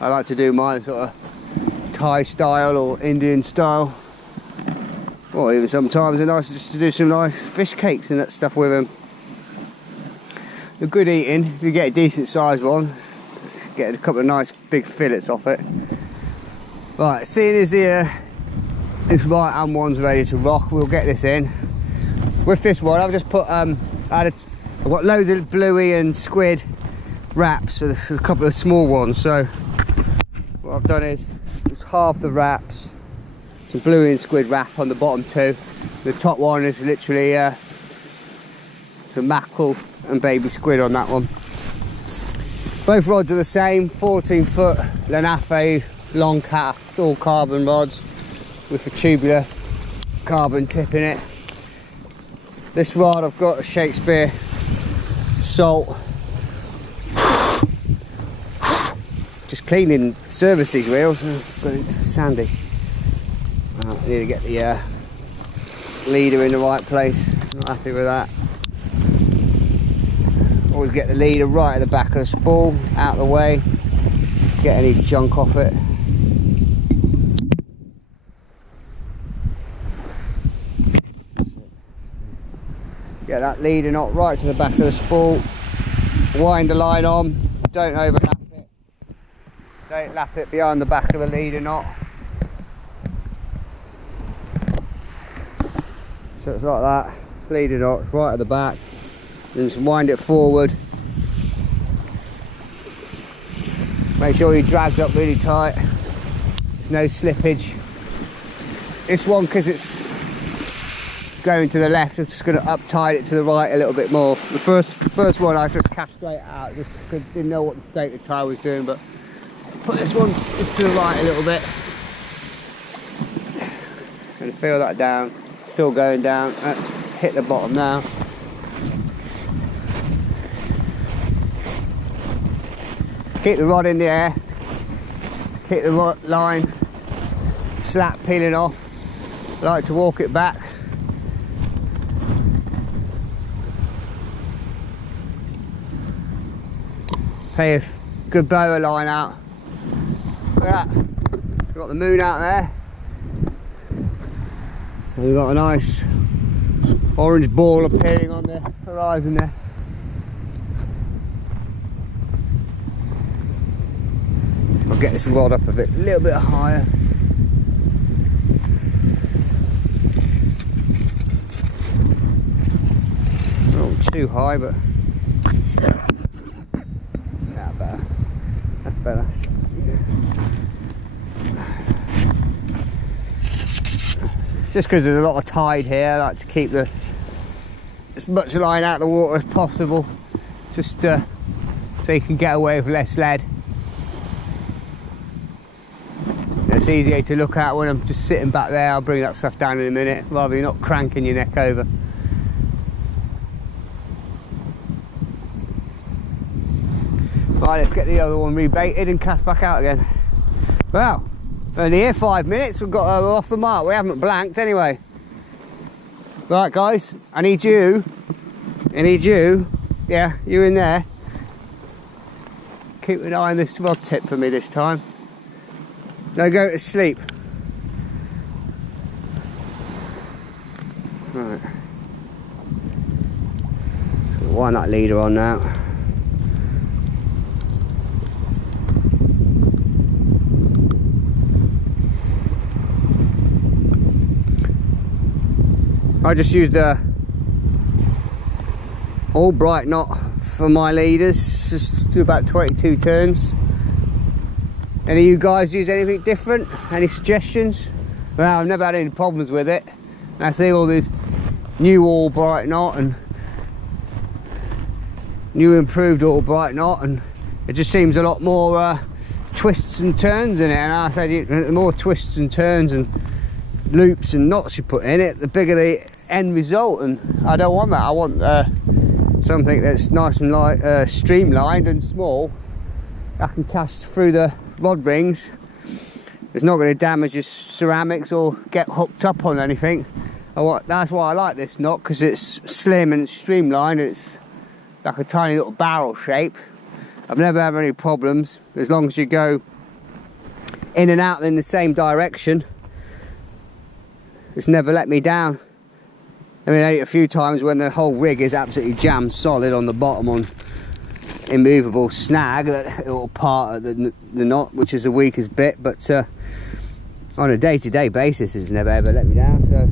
I like to do mine sort of Thai style or Indian style. Or even sometimes it's nice just to do some nice fish cakes and that stuff with them. They're good eating if you get a decent sized one. Get a couple of nice big fillets off it. Right, seeing as this right hand one's ready to rock, we'll get this in. With this one, I've just put I've got loads of bluey and squid wraps with a couple of small ones. So what I've done is just half the wraps, some bluey and squid wrap on the bottom two. The top one is literally some mackerel and baby squid on that one. Both rods are the same, 14-foot Lenafe long cast, all carbon rods with a tubular carbon tip in it. This rod I've got a Shakespeare salt. Just cleaning, service these wheels and got into sandy. I need to get the leader in the right place. Not happy with that. Always get the leader right at the back of the spool, out of the way, get any junk off it. Get that leader knot right to the back of the spool, wind the line on, don't overlap it, don't lap it behind the back of the leader knot. So it's like that, leader knot right at the back. Then just wind it forward. Make sure your drag's up really tight. There's no slippage. This one, because it's going to the left, I'm just going to up-tide it to the right a little bit more. The first one I just cast straight out, just didn't know what the state the tyre was doing, but put this one just to the right a little bit. Going to feel that down, still going down. Hit the bottom now. Keep the rod in the air, keep the rod line slack peeling off. I like to walk it back. Pay a good blower line out. Look at that. We've got the moon out there. And we've got a nice orange ball appearing on the horizon there. I'll get this rod up a little bit higher. Not too high, but that's better. That's better. Just because there's a lot of tide here, I like to keep as much line out of the water as possible, just so you can get away with less lead. It's easier to look at when I'm just sitting back there. I'll bring that stuff down in a minute, rather than not cranking your neck over. Right, let's get the other one rebaited and cast back out again. Well, only here 5 minutes, we're off the mark. We haven't blanked anyway. Right guys, I need you, yeah, you in there. Keep an eye on this rod tip for me this time. No go to sleep. Right. So we'll wind that leader on now. I just used a all bright knot for my leaders, just do about 22 turns. Any of you guys use anything different? Any suggestions? Well, I've never had any problems with it. I see all this new all bright knot and new improved all bright knot, and it just seems a lot more twists and turns in it. And I said the more twists and turns and loops and knots you put in it, the bigger the end result, and I don't want that. I want something that's nice and light, streamlined and small, I can cast through the rod rings. It's not going to damage your ceramics or get hooked up on anything. That's why I like this knot, because it's slim and streamlined. It's like a tiny little barrel shape. I've never had any problems as long as you go in and out in the same direction. It's never let me down. I mean, I ate a few times when the whole rig is absolutely jammed solid on the bottom on immovable snag, that little part of the knot, which is the weakest bit, but on a day-to-day basis it's never ever let me down, so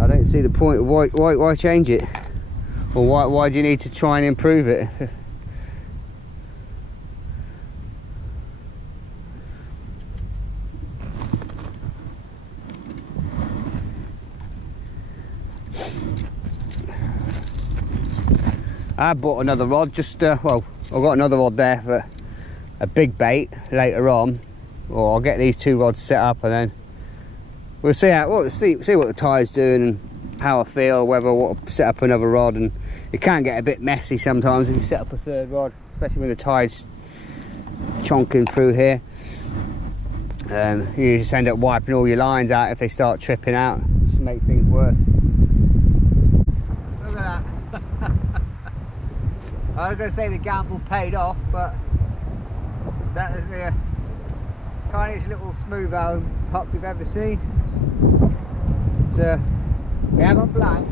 I don't see the point of why change it, or why do you need to try and improve it? I bought another rod, well, I've got another rod there for a big bait later on, or I'll get these two rods set up and then we'll see what the tide's doing and how I feel, whether I want to set up another rod. And it can get a bit messy sometimes if you set up a third rod, especially when the tide's chonking through here. You just end up wiping all your lines out if they start tripping out. It just makes things worse. Look at that. I was going to say the gamble paid off, but that is the tiniest little smooth out pup you've ever seen. We haven't blanked.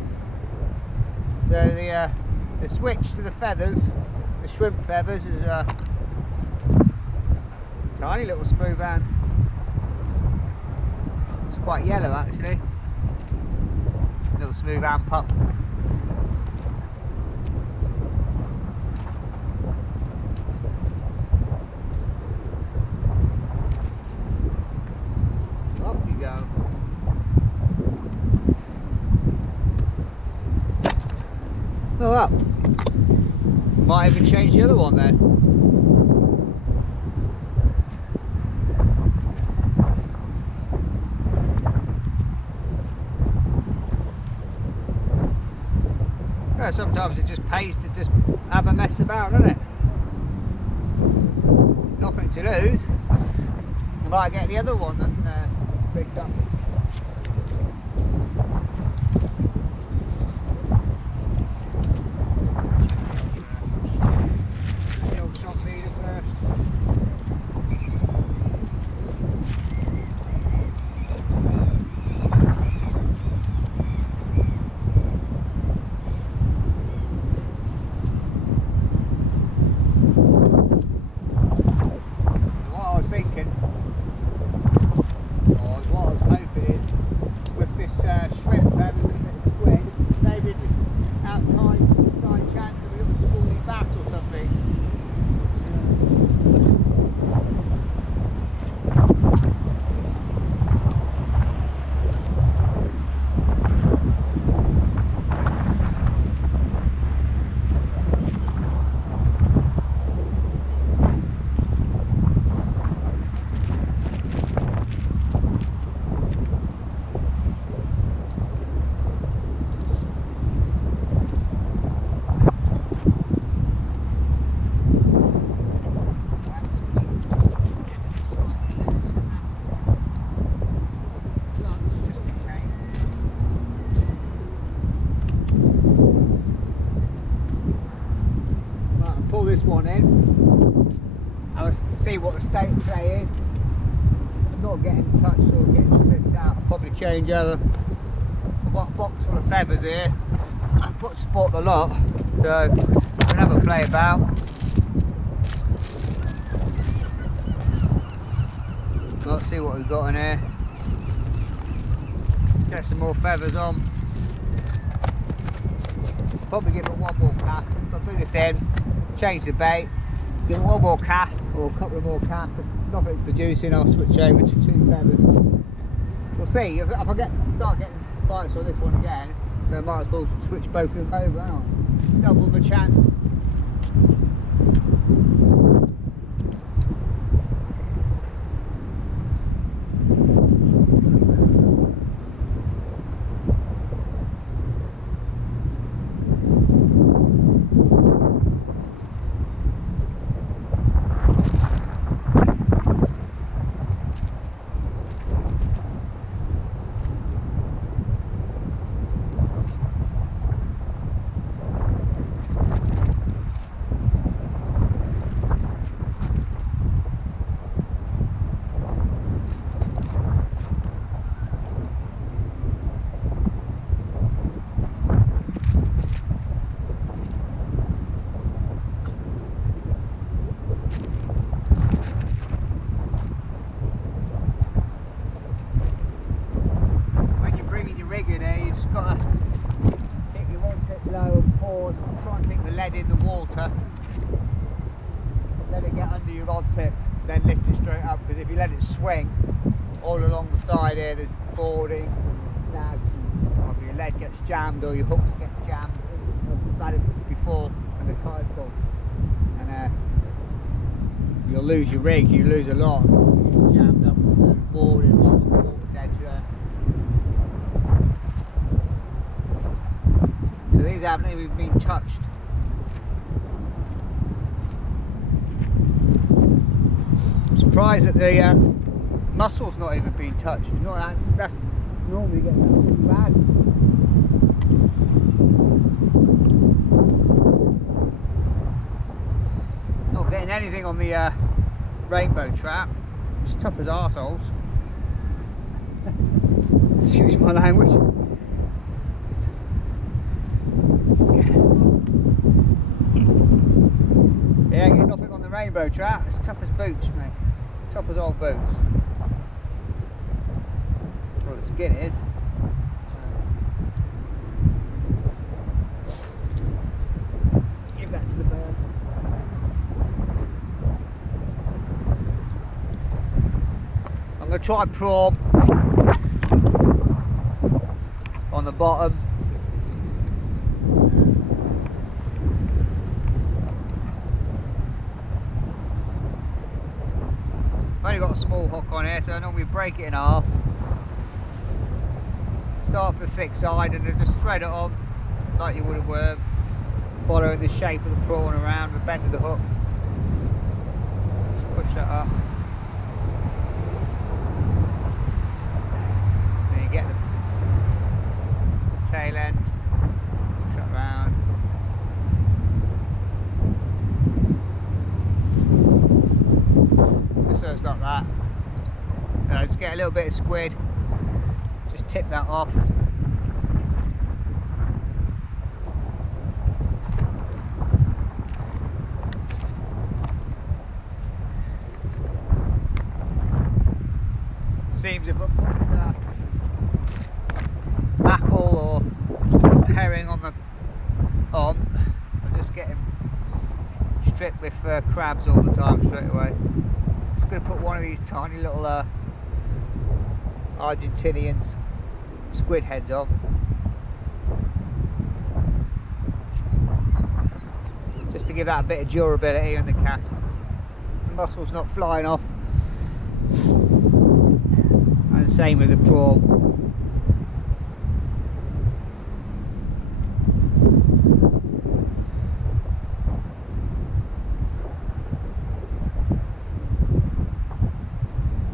So the switch to the feathers, the shrimp feathers, is a tiny little smooth hand. It's quite yellow actually. Little smooth hand pup. Oh well, might even change the other one then. Yeah, sometimes it just pays to just have a mess about, doesn't it? Nothing to lose. I might get the other one that picked up. This one in. I'll see what the state of play is. I'm not getting touched or getting stripped out. I'll probably change over. I've got a box full of feathers here. I've put to spot the lot, so we'll have a play about. Let's see what we've got in here. Get some more feathers on. Probably give it one more cast. I'll put this in. Change the bait, give it one more cast or a couple of more casts. If nothing's producing, I'll switch over to two feathers. We'll see. If I start getting bites on this one again, then I might as well switch both of them over. I'll double the chances. rod tip, then lift it straight up, because if you let it swing all along the side here, there's boarding, snags, and your leg gets jammed or your hooks get jammed. We've had it before when the tide pulls, and you'll lose your rig, you lose a lot. You're jammed up with the boarding along the water's edge there. So these haven't even been touched. I'm surprised that the muscle's not even been touched. No, that's normally getting that pretty bad. Not getting anything on the rainbow trap. It's tough as arseholes. Excuse my language. Yeah, get nothing on the rainbow trap. It's tough as boots, mate. Tough as old boots. Well, the skin is. Give that to the bird. I'm going to try prawn on the bottom. I've only got a small hook on here, so I normally break it in half. Start from the thick side and then just thread it on like you would a worm, following the shape of the prawn around the bend of the hook. Just push that up. Then you get the tail end, push that round. Just so it's like that. And I just get a little bit of squid. Just tip that off. Seems if I put mackerel or herring on the I'm just getting stripped with crabs all the time straight away. Just going to put one of these tiny little Argentinian squid heads on. Just to give that a bit of durability in the cast. The muscle's not flying off. And the same with the prawn.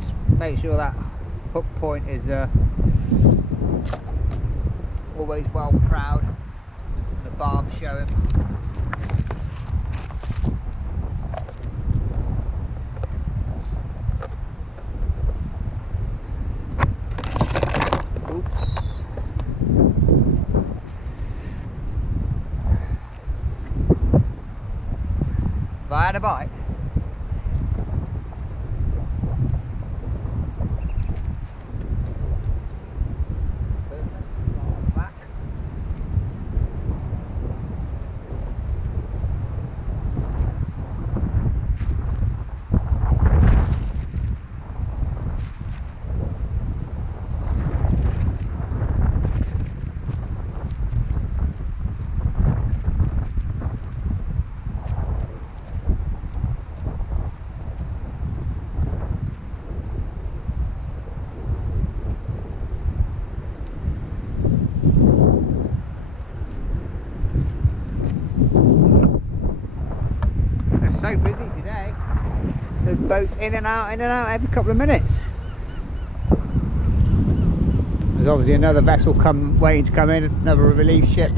Just make sure that hook point is always well proud and the barb showing. Oops. Have I had a bite? So busy today. There's boats in and out every couple of minutes. There's obviously another vessel waiting to come in, another relief ship.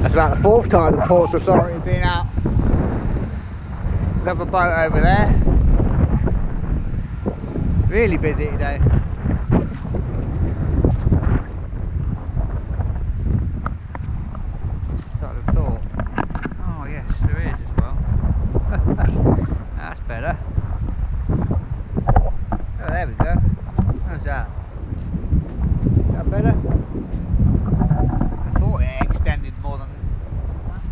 That's about the fourth time the Ports Authority have been out. There's another boat over there. Really busy today. That's better. Oh, there we go. How's that? Is that better? I thought it extended more than that.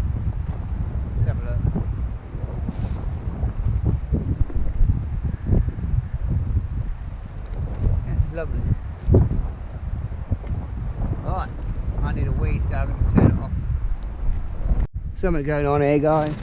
Something going on here, guys.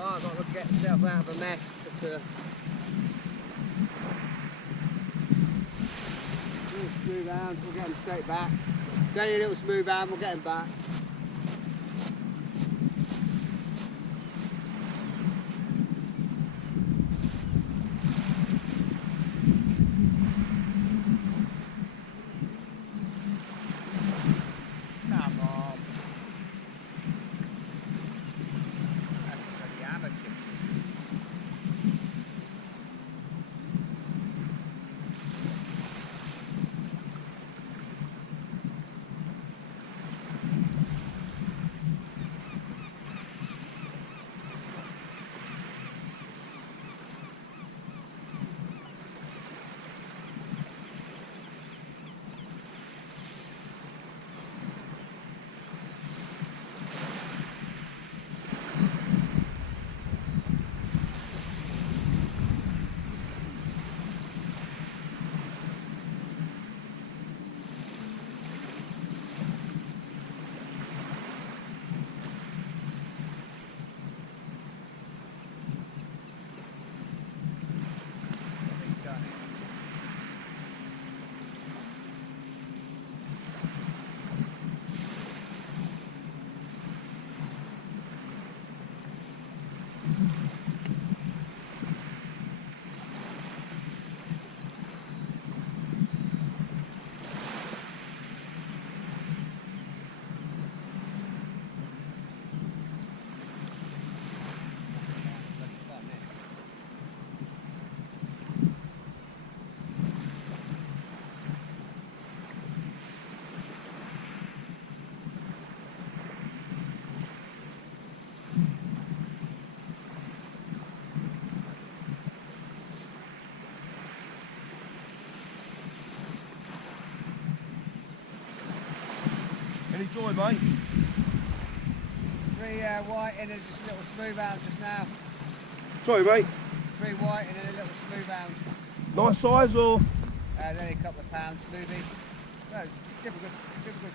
I've got to get myself out of a mess, but smooth round, we'll get them straight back. If only a little smooth round, we'll get them back. Any joy, mate? 3 white and then just a little smooth round just now. Sorry, mate. 3 white and then a little smooth round. Nice size or? Only a couple of pounds smoothie. No, give a good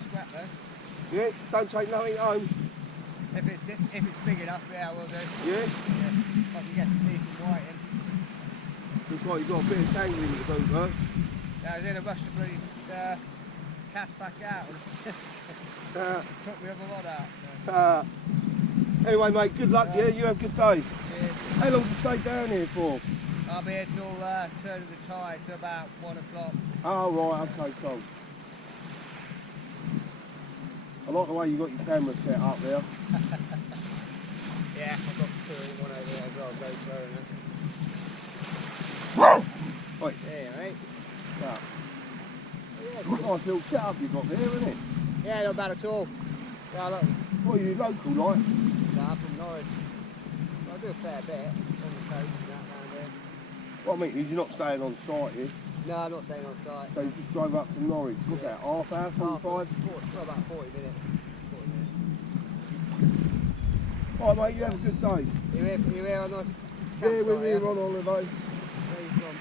scrap though. Yeah, don't take nothing home. If it's big enough, yeah, I will do. Yeah? Yeah. If I can get some decent white in. Looks like you've got a bit of tangling to do first. Yeah, I was in a rush to bloody cast back out. Took me other rod out. So. Anyway, mate, good luck to you. You have a good day. Cheers. How long do you stay down here for? I'll be here till turn of the tide, to about 1 o'clock. Oh, right, okay, cool. I like the way you got your camera set up there. Yeah, I've got 2 and 1 over there as well, go through. Right. Yeah, mate. Yeah. Nice little setup you've got there, isn't it? Yeah, not bad at all. Yeah, look. What are you local like? Yeah, I'm from Norwich. I do a fair bit on the coast and that round there. What I mean is you're not staying on site here. No, I'm not staying on site. So you just drove up from Norwich. What's that, half hour, 45? Well, about 40 minutes. 40 minutes. Alright mate, you have a good day. You here on the Yeah, we're here on holiday. Where are you from?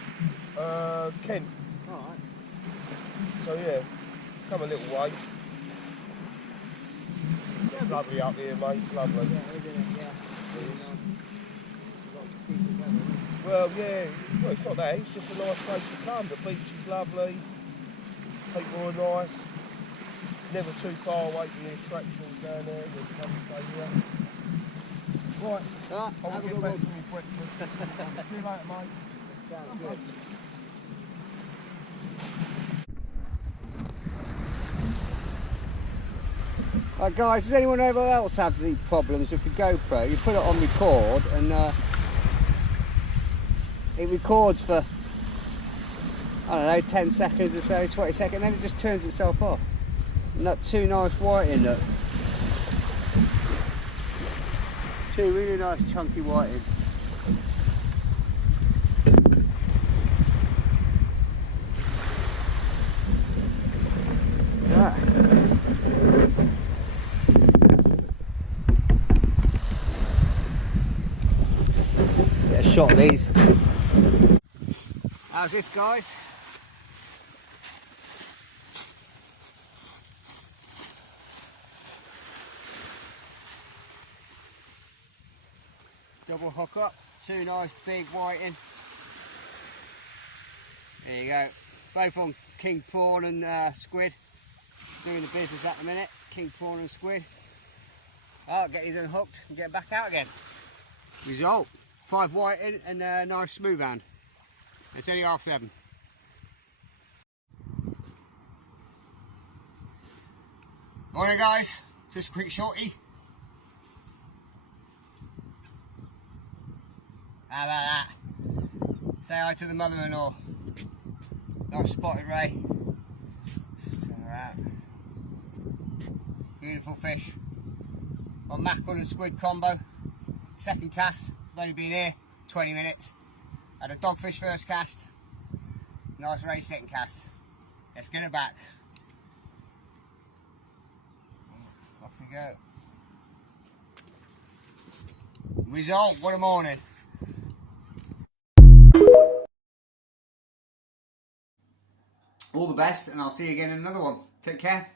Kent. Alright. So yeah, come a little way. It's lovely up here, mate. It's lovely. Yeah, isn't it? Yeah. Well, yeah. Well, it's not that. It's just a nice place to come. The beach is lovely. People are nice. Never too far away from the attractions down there. There's a couple of here. Right. I'll get back to my breakfast. See you later, mate. Sounds good. Right guys, does anyone else have any problems with the GoPro? You put it on record and it records for, I don't know, 10 seconds or so, 20 seconds, then it just turns itself off. And that 2 nice whiting, look. 2 really nice chunky whiting. Get a shot of these. How's this, guys? Double hook up, 2 nice big whiting. There you go. Both on king prawn and squid. Doing the business at the minute. King prawn and squid. I'll get these unhooked and get back out again. Result: 5 whiting and a nice smooth hand. It's only 7:30. Morning guys, just a quick shorty. How about that? Say hi to the mother-in-law. Nice spotted ray. Just turn her out. Beautiful fish. On mackerel and squid combo. Second cast. I've only been here 20 minutes. Had a dogfish first cast. Nice ray second cast. Let's get it back. Off we go. Result, what a morning. All the best, and I'll see you again in another one. Take care.